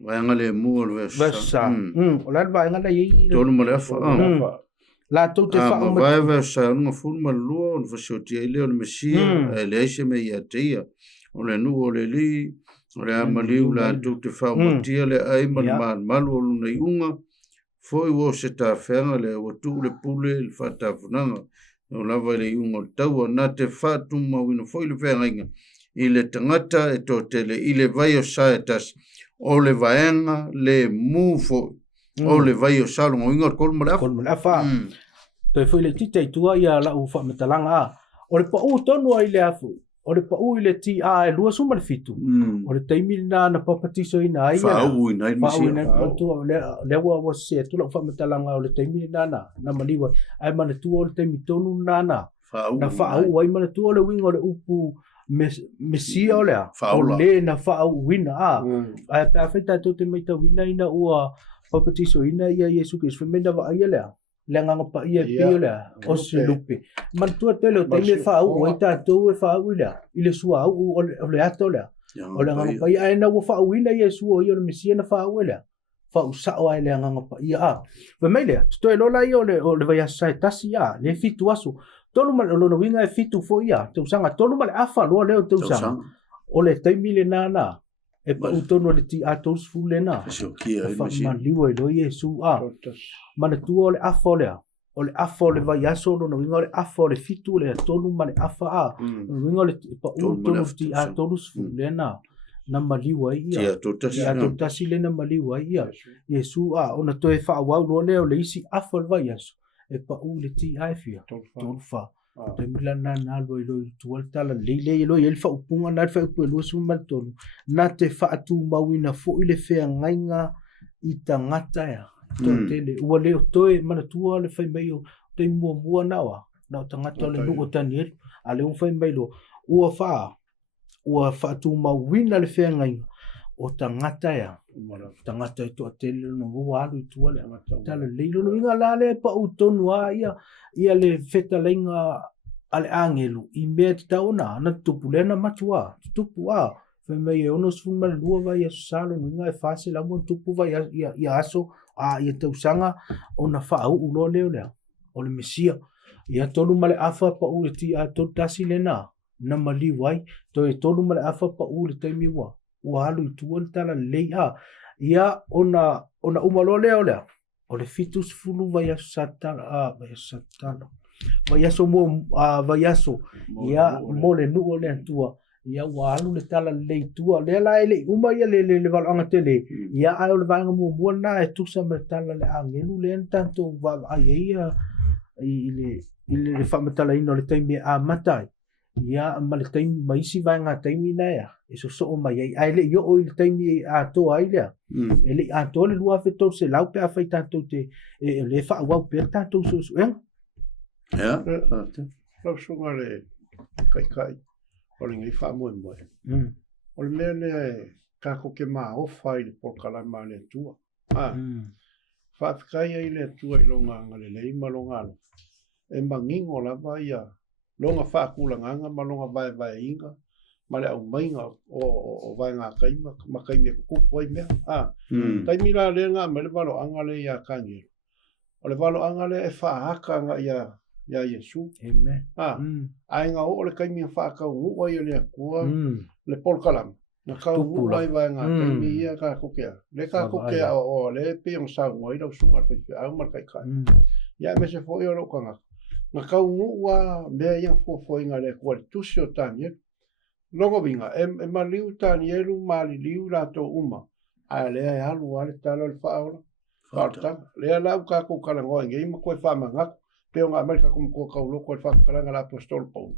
vanga le mu versa ola vanga le i tonu mo le fa la tu te fa vai versa no full malua on fasoti ele on mesia ele se me ia tia ole nu ole li ole amaliu la tu te fa motia le ai man malu no iunga foi wo se ta fenga le o tu le pule le fata funanga o lava le iunga tau na te fatu ma wino foi le fenga i le tangata e totele i le vai o saetas o le vaenga le mufo o le vai o salonga o inga kolma la fa toi foi le tita i tua ia la u fa metalanga o le pa u tonu ai le afu o le pa u le ti a e lua suma le fitu o le taimi na papatiso ina ai fa u ina i misi tu le wa se tu la fa metalanga o le taimi na maliwa ai mana tu o le taimi tonu na fa u ai mana tu o le wingo le upu mesia o lea o le na fa u wina a pa feta to te mai ta wina ina ua papatiso ina ia Yesu Kristo menda va ia lea lenga ngapa ia pio lea o se lupe man tu tele o te fa u o ta to e fa u lea ile sua u o le ato lea o lenga ngapa ia ina ua fa u ina Yesu o ia mesia na fa u lea fa u sa o ai lenga ngapa ia va mai lea to e lola ia o le vai sai tasi ia le fitu asu tolu mal lo winga e fitu fo ia te usanga tolu mal afa lo leo te usanga o le taimi le nana e pa utono le ti atos fulena fa man liwa lo Yesu mana tu o le afa le vai aso lo winga le afa le fitu le tolu mal afa winga le pa utono ti atos fulena na maliwa ia to tasi le na maliwa ia Yesu ona to e fa wa lo leo le isi afa le vai aso e pa u le ti ai fia tolfa te milana na lo tual tala le lo el fa upunga na fa pu lo suma tolu na te fa atu mawina fo ile fea ngainga i tangata ya tele ua le toe mana tua le fa mai o te mua nawa na tangata le lugo taniel ale un fa mai lo ua fa atu mawina le fea ngainga o tangata ya tangata to tele no wa lu tu le tala le lo inga la le pa utonu ia le feta lenga ale angelu i me tauna na tupulena matua tupu fe me ono sfuma lua va ia salo ninga e fase la mo tupu va ia aso ia te usanga ona fa u lo le o le mesia ia tolu male afa pa u ti a to tasi lena na mali wai to e tolu male afa pa u le taimi wa alu tuol tala leia ia ona umalo le o le fitus fulu vai satana vai aso mo vai aso ia mo le nuo le tua ia wa alu le tala le tua le la ele uma ia le valanga tele ia ai le vanga mo na e tusa me tala le angelu le tanto va ia ile fa metala ino le taimi a matai ia mal taimi mai si vanga taimi na ia eso so mai ai le yo o il taimi a to ai le ele a to le lua fe to se lau pe a fai tanto te le fa wa pe tanto so ja lo so ngale kai o le ngai fa mo o le mele ka ko ke ma o fai por kala ma le tua fa kai ai le tua i longa ngale le malonga e mangingo la vai longa fa kula nganga malonga vai inga male au mainga o vai nga kai ma kai me ku poi me tai mira le nga me le valo anga le ia kangi o le valo anga le e fa haka nga ia ya Yesu. Amen. Ai ngā o le kaimi whakau ngua i le akua le polkalam. Na kau ngua i vai ngā kaimi ia ka kukea. Le ka kukea o le peong sa ngua i rau sunga whaiwhi au markai kai. Ia me se fo i o roka ngā. Na kau ngua mea iang fo i ngā le akua le tusi o tani e. Longo vinga, e maliu tani elu mali liu rato uma. Ai lea e alu ale tala le whaola. Whaotanga. Lea lau ka kukala ngoa inge ima koe whamangako. Peo ngā Amerika kumukua kau loko e whakaranga la apostol Paul.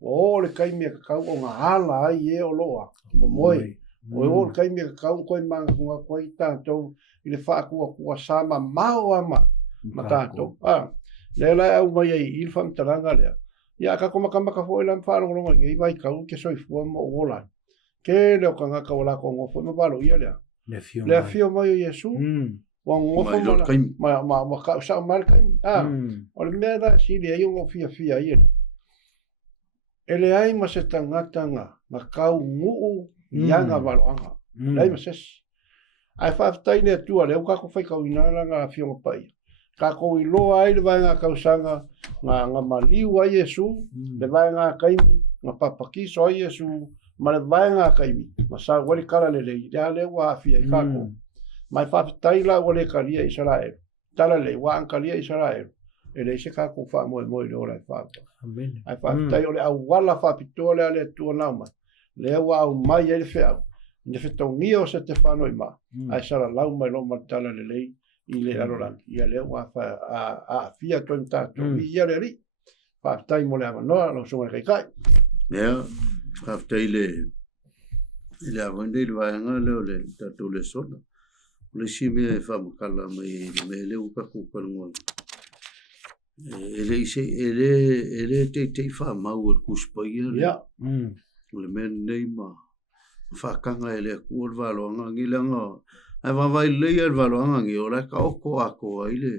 O le kaimia ka kau o ngā hala ai e o loa. O moe. O le kaimia ka kau koe manga kunga koe i tātou i le whaakua kua sama mao ama ma tātou. Lea lai au mai ai i whamtaranga lea. Ia ka komakamaka fo ilam whanongorongo inge i vai kau ke soifua mo o wolan. Ke leo ka ngā kau lako ngofo ma walo ia lea. Lea fio mai o Yesu. Wa ngofo ma ka sa mal kaimi. O le mea da si le ai o fia ia. Ele ai ma se tangatanga na kau nguu ianga waloanga. Lai ma ses. Ai whaftai ne tua leo ka ko whai kau inana ngā fio mapai. Ka ko i loa ai le vai ngā kausanga ngā maliu a Yesu, le vai ngā kaimi, ngā papakiso a Yesu, ma le vai ngā kaimi, ma sa wale kala le lei, le wa afia i kako. Mai whaftai la wale kalia Israel, tala le wa ankalia Israel, e le se kako wha moe le ora i whaka. Ai whaftai o le au wala whapitoa le ale tua nauma, le wa au mai e le whiau, ne whetongia o se te whanoi ma, ai sara lau mai lo ma tala le lei, i le arolangi, ia leo a fia toi mtato, i ia le ri, whaftai mo le amanoa, no sunga kai kai. Ia, whaftai le awande le vaianga leo le tato le sona. Le si mea e whamakala mai me leo kaku kalunga. Ele te whamau e kuspaia le. Ia. Le mea nei ma, whakanga ele a kuar waloanga, ngilanga, ai wawai lei al waloanga ngi o ka oko ako ai le.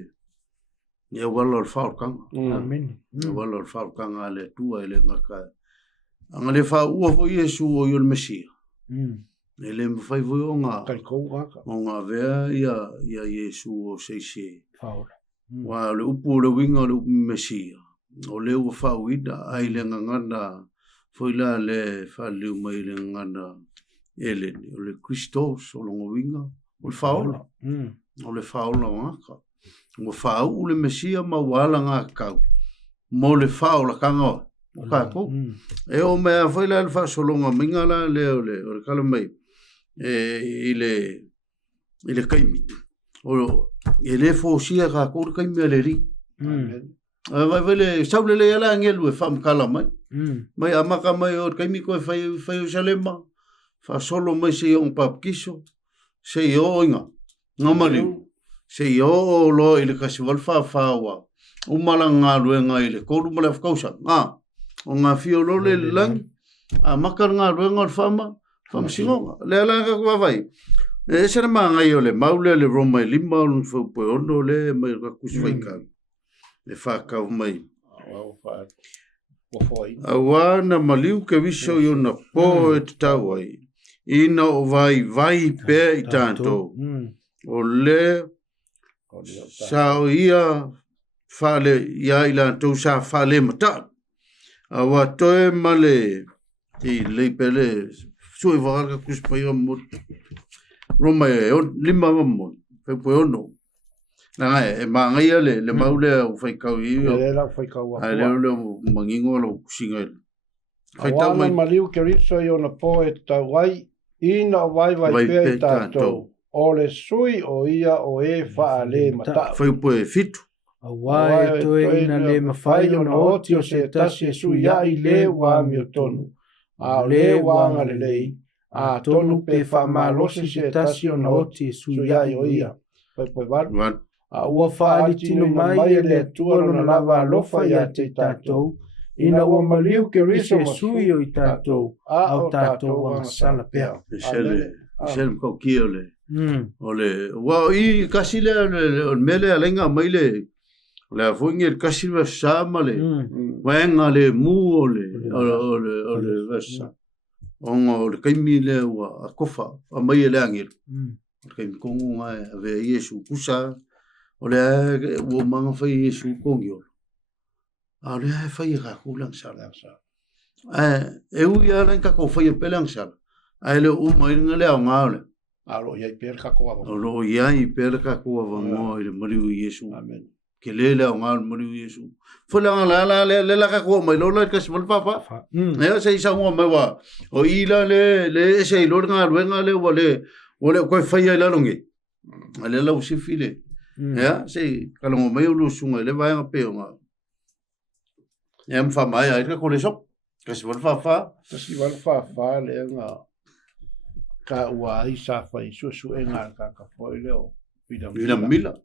Ia wala o whaokanga. Amen. Wala o whaokanga le tua ele ngaka. Anga le wha ua fo Yesu o i o le Mesia. Ele mwhai voi o ngā. Kaikou ngaka. O ngā vea ia Yesu o seise. Whaola. Wa le upu o le winga o le upu Mesia. O le ua whauida ai le ngangana. Foila le whaleu mai le ngangana. Ele o le Christos o longo winga. O le whaola. O le whaola ngaka. O whau le Mesia ma wala ngā kau. Mo le whaola kangoa. Kako. E o mea whaila le whasolonga mingala leo le. O le kala mai. I le kaimit. O le fōsia kako le kaimia le ri. Vai vele saule le ala ngelu e whamkala mai. Mai amaka mai o kaimi koe whai usalema. Whasolo mai se iong papakiso. Se o inga. Ngamaliu. Se o lo i le kasi walwha whawa. Umala ngā ruenga i le koru male whakausa. O ngā fio lo le langi. Makar ngā ruenga o whama. Whamsingonga. Le ala ngā kua vai. E sera maa ngai o le maule le roma i lima o lun whaupoe ono le mai rakusi whaikau. Le whakau mai. Awa na maliu ke wiso i ona po e te tau ai. Ina o vai pē i tātou. O le sao ia whale ia i lātou sa whale mata. Awa toe male i leipele sui whakaraka kuspai o mot. Roma e lima wa mot. Whaupoe ono. Nā e māngai le maule au whaikau i. Le lau whaikau a. Ai leo mangingo alo kusinga i. Awana maliu ke ritso i ona po e tau ai. Ina o vai pē i tātou. O le sui o ia o e wha le mata. Whaupoe fitu. Awa e toe ina le mawhai o na oti o se tasi e sui a i le wa mi o tonu. A o le wanga le lei. A tonu pe wha malosi se tasi o na oti e sui a i o ia. Whaupoe wadu. A ua whaali tino mai e le tuaro na lava alofa i a te tātou. Ina ua maliu ke riso e sui o i tātou. Au tātou wanga sala pēr. Sele mkau kia ole. Ole. Wa i kasi le mele alenga mai le. Le a fuingi e kasi wa sama le. Waenga le mu ole vasa. Onga ole kaimi le ua a kofa. A mai e le angir. Kaimi kongu ngai a vea Yesu kusa. Ole ua manga whai Yesu kongi ole. a le hai fai ka kulang sala e ui ala ka ko fai pelang sala ai le mai ngale au ngale alo ia per ka ko o lo ia I per ka ko va mo I mari Yesu amen ke le au ngal mari Yesu fula la le ka ko mai lo ka smol papa e se isa mo mai wa o ila le se lo ngal ngale ole ko fai la longi ale la usi file ya se kalongo mai lu sunga le vai pe nga em fa mai ai ka ko le shop ka si fa kasi wal fa le nga ka wa isa fa su nga ka foi le o William Miller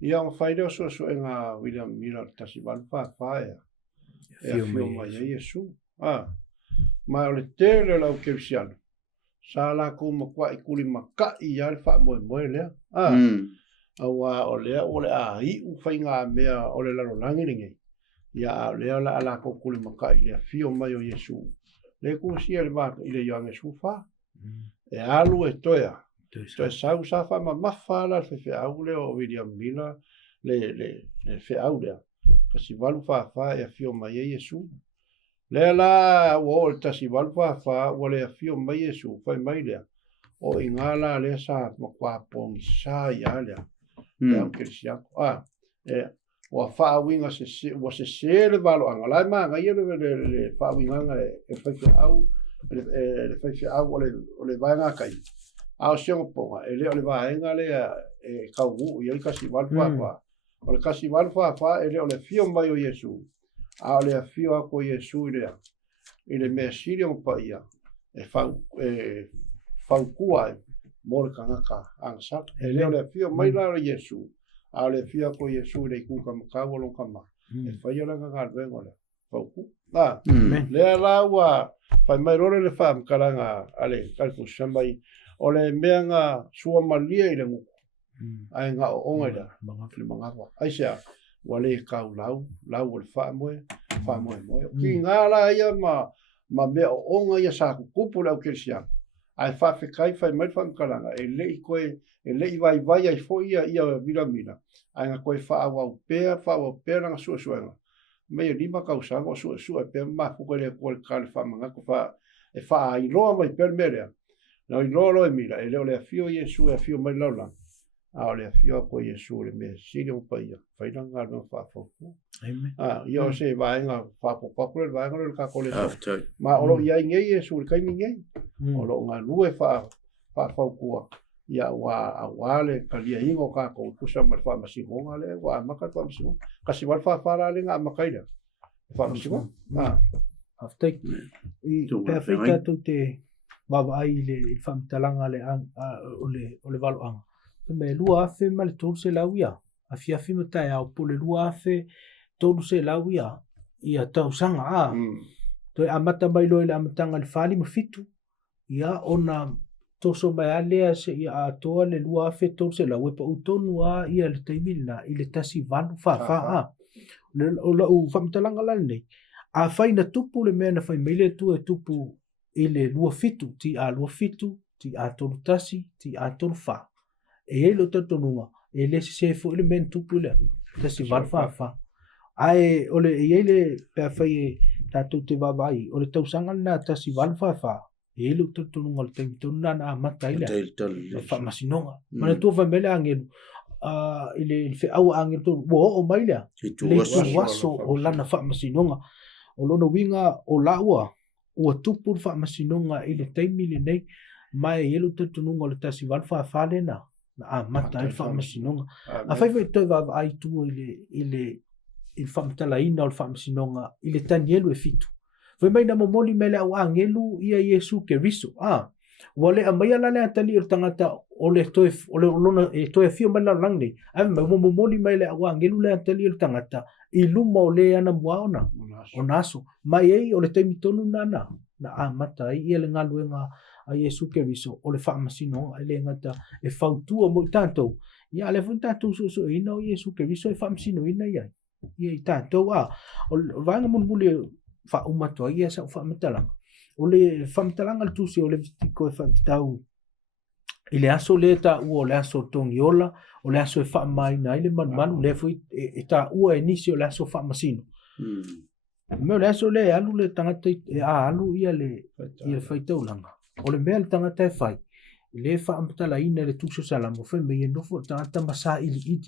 ia nga fai le su nga William Miller kasi wal fa ya e fio mai Yesu ma o le tele la o kirsiano sala ko makwa ikuli maka I al fa mo le awa ole I u fai nga mea ole la langi nge ya le ala ko kuli maka I le fio mai o Yesu le ku si le ba I le yang Yesu fa e alu e toya to sa fa ma fa la fe au le o William Miller le fe au le kasi valu fa e fio mai Yesu le la o ta si valu fa o le fio mai Yesu fa mai le o ingala le sa makwa pong sa ya le o kirsiano o fa winga se le valo anga la ma ga le fa winga e fa au le fa au o le vai nga kai a sio po e le vai nga le e ka u i ka si val fa o le ka si val fa e le fio mai o Yesu a le fio ko Yesu le merci o pa ia e fa kuai mor kanga ka angsa e le fio mai la o Yesu a le fia ko Yesu le ku ka lo kama e fa yo la ga vengo le foku le la wa fa mai role le fam kalanga ale kalku sambai ole meanga sua malia ile ngu ai nga o ngada le manga ai sia wale ka lau le fa mo ki ngala ia ma me o nga ia sa ku pu la kirsia ai fa fe kai fa mai fam kalanga e le ko e le vai ai fo ia viramina ai nga ko fa wa pe na su me lima causa o su pe ma fu ko le ko ka fa manga ko fa e fa I lo mai per merea no lo e mira e le fio Yesu e fio mai lola a le fio ko Yesu le me si le pa ia fa nga no fa fo amen io se va nga fa po va nga le ka ko le ma o lo ia nge Yesu le kai nge o lo nga lu e fa ku ia wa le kalia ingo ka ko pusa ma fa masi ngo le wa ma ka fa masi kasi wa fa la le nga ma kai le fa masi ngo after I perfecta tu te baba ai le fam talanga le ole valo ang me lua fe mal tu se la wia afia fi mata ya po le lua fe tu se la wia ia tau sanga to amata mai lo le amatanga le fali ma fitu ia ona toso mai ale se ia to le lua fe to se la we pa utonu ia le taimina I le tasi valu fa le o fam talanga la nei a fai na tupu le mea na fai meile tu e tupu I le lua fitu ti a lua fitu ti a tolu tasi ti a tolu fa e lo tatonunga e le se fo le men tupu le tasi valu fa ai ole e le pe fai tatu te babai ole tau sanga na tasi valu fa e lo tatonunga le tamitona na mata ile fa masinonga mana tu fa mele angelu ile fe au angelu to o maila le waso o lana fa masinonga o lona winga o laua ua tupu fa masinonga I le taimi le nei mai yelu tatununga le tasi val fa lena na mata I fa masinonga a fai to va ai tu ile il fa mtalaina o fa masinonga ile tanielu e fitu foi mai na momoli mele au angelu ia Yesu ke riso wale a mai ala le atali o tangata ole lona e toe fio mai la langne a mai momoli mele au angelu le atali o tangata I luma o le ana muaona o naso mai ei o le taimitonu nana na mata ia le ngaluenga a Yesu ke riso o le whaamasino a le ngata e whautua mo I tātou ia le fun tātou so ina o Yesu ke riso e whaamasino ina ia I tātou o vanga munmuli whaumatoa ia sa whaamatalanga o le whaamatalanga le tusi o le vitiko e whaatitau I le aso le ta ua o le aso tongiola o le aso e whaamaina I le manu le fui e ta ua e nisi o le aso whaamasino me le aso le alu le tangata alu ia le faitaulanga o le mea le tangata e fai le fa amtala ina le tuso sala mo fe me no fo tangata masa ili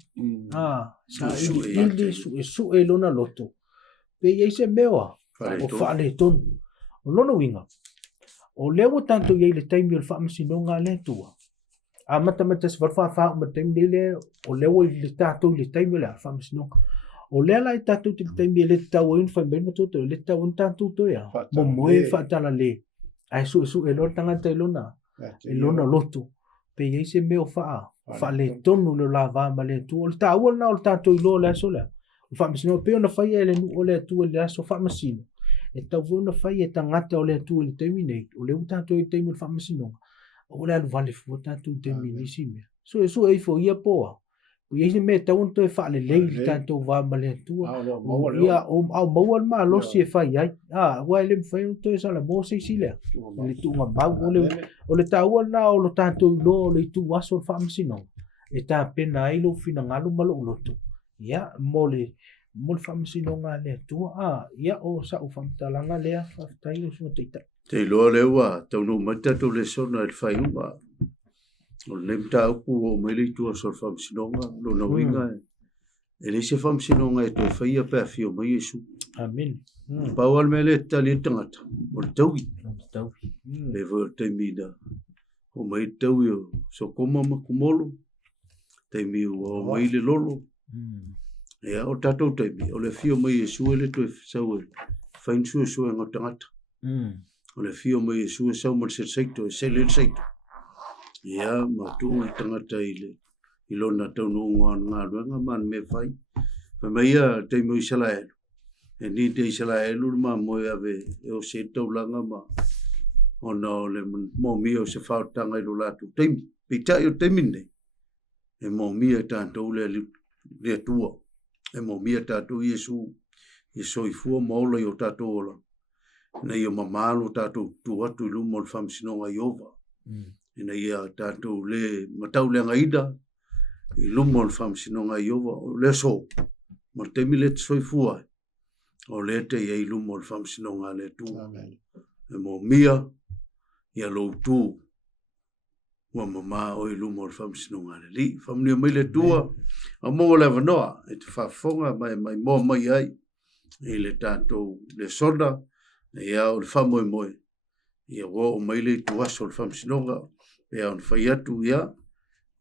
sa ili su e lona loto pe ia se mea o fa le ton o lona winga o lewo tanto ia le taimi o le fa masinonga le tua a mata se fa ma taimi le o lewo le tato le taimi le fa masinonga o le ala i tatou te taimi le tau in fa mena toto le tau in tatou to ya mo moe fa tala le ai su e lor tangata e lona loto pe ia se mea fa le tonu le lava ma le tu o le tau na o tatou lo le so le fa masino pe ona fa ia le nu o le tu le so fa masino e tau ona fa ia tangata o le tu le taimi nei o le tatou i taimi fa masino o le vale fu tatou taimi ni sime so e fo ia poa ia se me tau to fa le le tanto va male tu ia o mau ma lo si fa ia wa le fa to sa la mo se si le tu ma ba o le tau na o lo tanto lo le tu aso fa msino e ta pena ai lo fina ngalo malo lo tu ia mole fa msino nga le tu ia o sa o fa talanga le fa tai lo so te lo le wa tau no mata to le so na fa iwa o le mta upu o mele tu so fa msinonga lo na winga e le se fa msinonga e to fa ia pe fio mo yesu amen pa wal mele tali tangata o tawi le vo te mida o mai tawi so koma ma kumolo te mi o mai le lolo e o tato te mi o le fio mo yesu le to sa o fa insu so en o tangata o le fio mo yesu sa mo se seito se le seito ia ma tu tangata ile ilona tau no nga man me fai fa meia te mo Israel e ni te Israel ma mo ave e o se tau langa ma ona le mo mi o se fa tanga i la tu te pita yo te mine e mo mi ta to le tua e mo mi ta tu Yesu e so i fu mo lo yo ta to la na yo mamalo ta tu atu lu mo fam sino nga yova ina ia tatou le matau le ngaida i lumo le whamsinonga i owa o le so ma te mi le soifua o le te ia i lumo le whamsinonga le tu e mo mia ia lo tu wa mama o i lumo le whamsinonga le li whamnia mai le tua a mo le vanoa e te whafonga mai mo mai ai i le tatou le soda ia o le whamoe moe ia wo o mai le tuaso le whamsinonga e on fai atu ia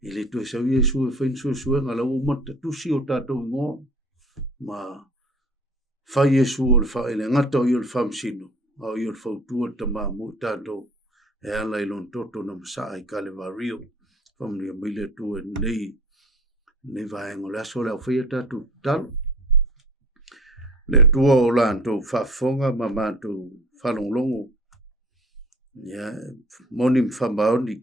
i le tu sa Yesu e fain so nga la o mata tu si o tatou ngo ma fai Yesu o fa ele ngata o il famsino o il fautu ta ma mo tatou e ala i lon toto na masa ai Calvario famni o mile tu nei vai ngo la so la fai tatou tal le tu o lanto fa fonga mama tu falonglongo ia monim fambaoni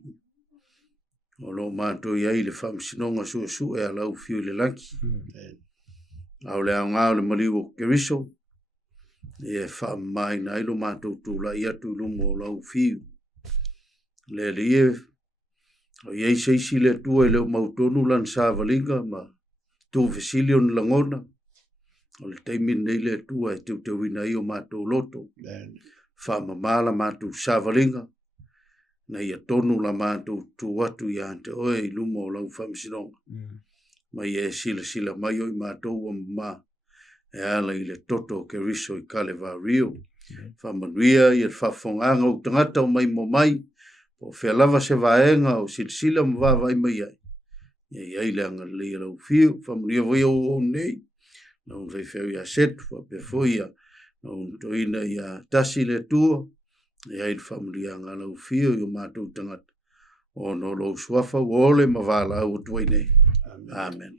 o lo mato ia i le famsinonga su e ala fiu le laki au le anga le maliwo keriso e fa mai na lo mato tu la ia tu lo mo la fiu le lie o ia sei si le tu e le mautonu lan savalinga ma tu vesilion langona o le taimin nei le tu e te wina i o mato loto fa mamala matu savalinga na ia tonu la matu tu watu ia ante oe i lumo o lau whamsinonga mai e sila mai oi matu o ma e ala i le toto ke riso i Calvario whamanuia i e whawhonganga o tangata o mai mo mai o whialava se vaenga o sila mo vai mai ai ia i le anga le lau fiu whamanuia voi o nei na un whaiwhau ia setu whapefoia na un toina ia tasi le tua e ai whamuria ngā lau fio i o mātou tangata o no lo suafa o ole ma wala o tuai nei. Amen.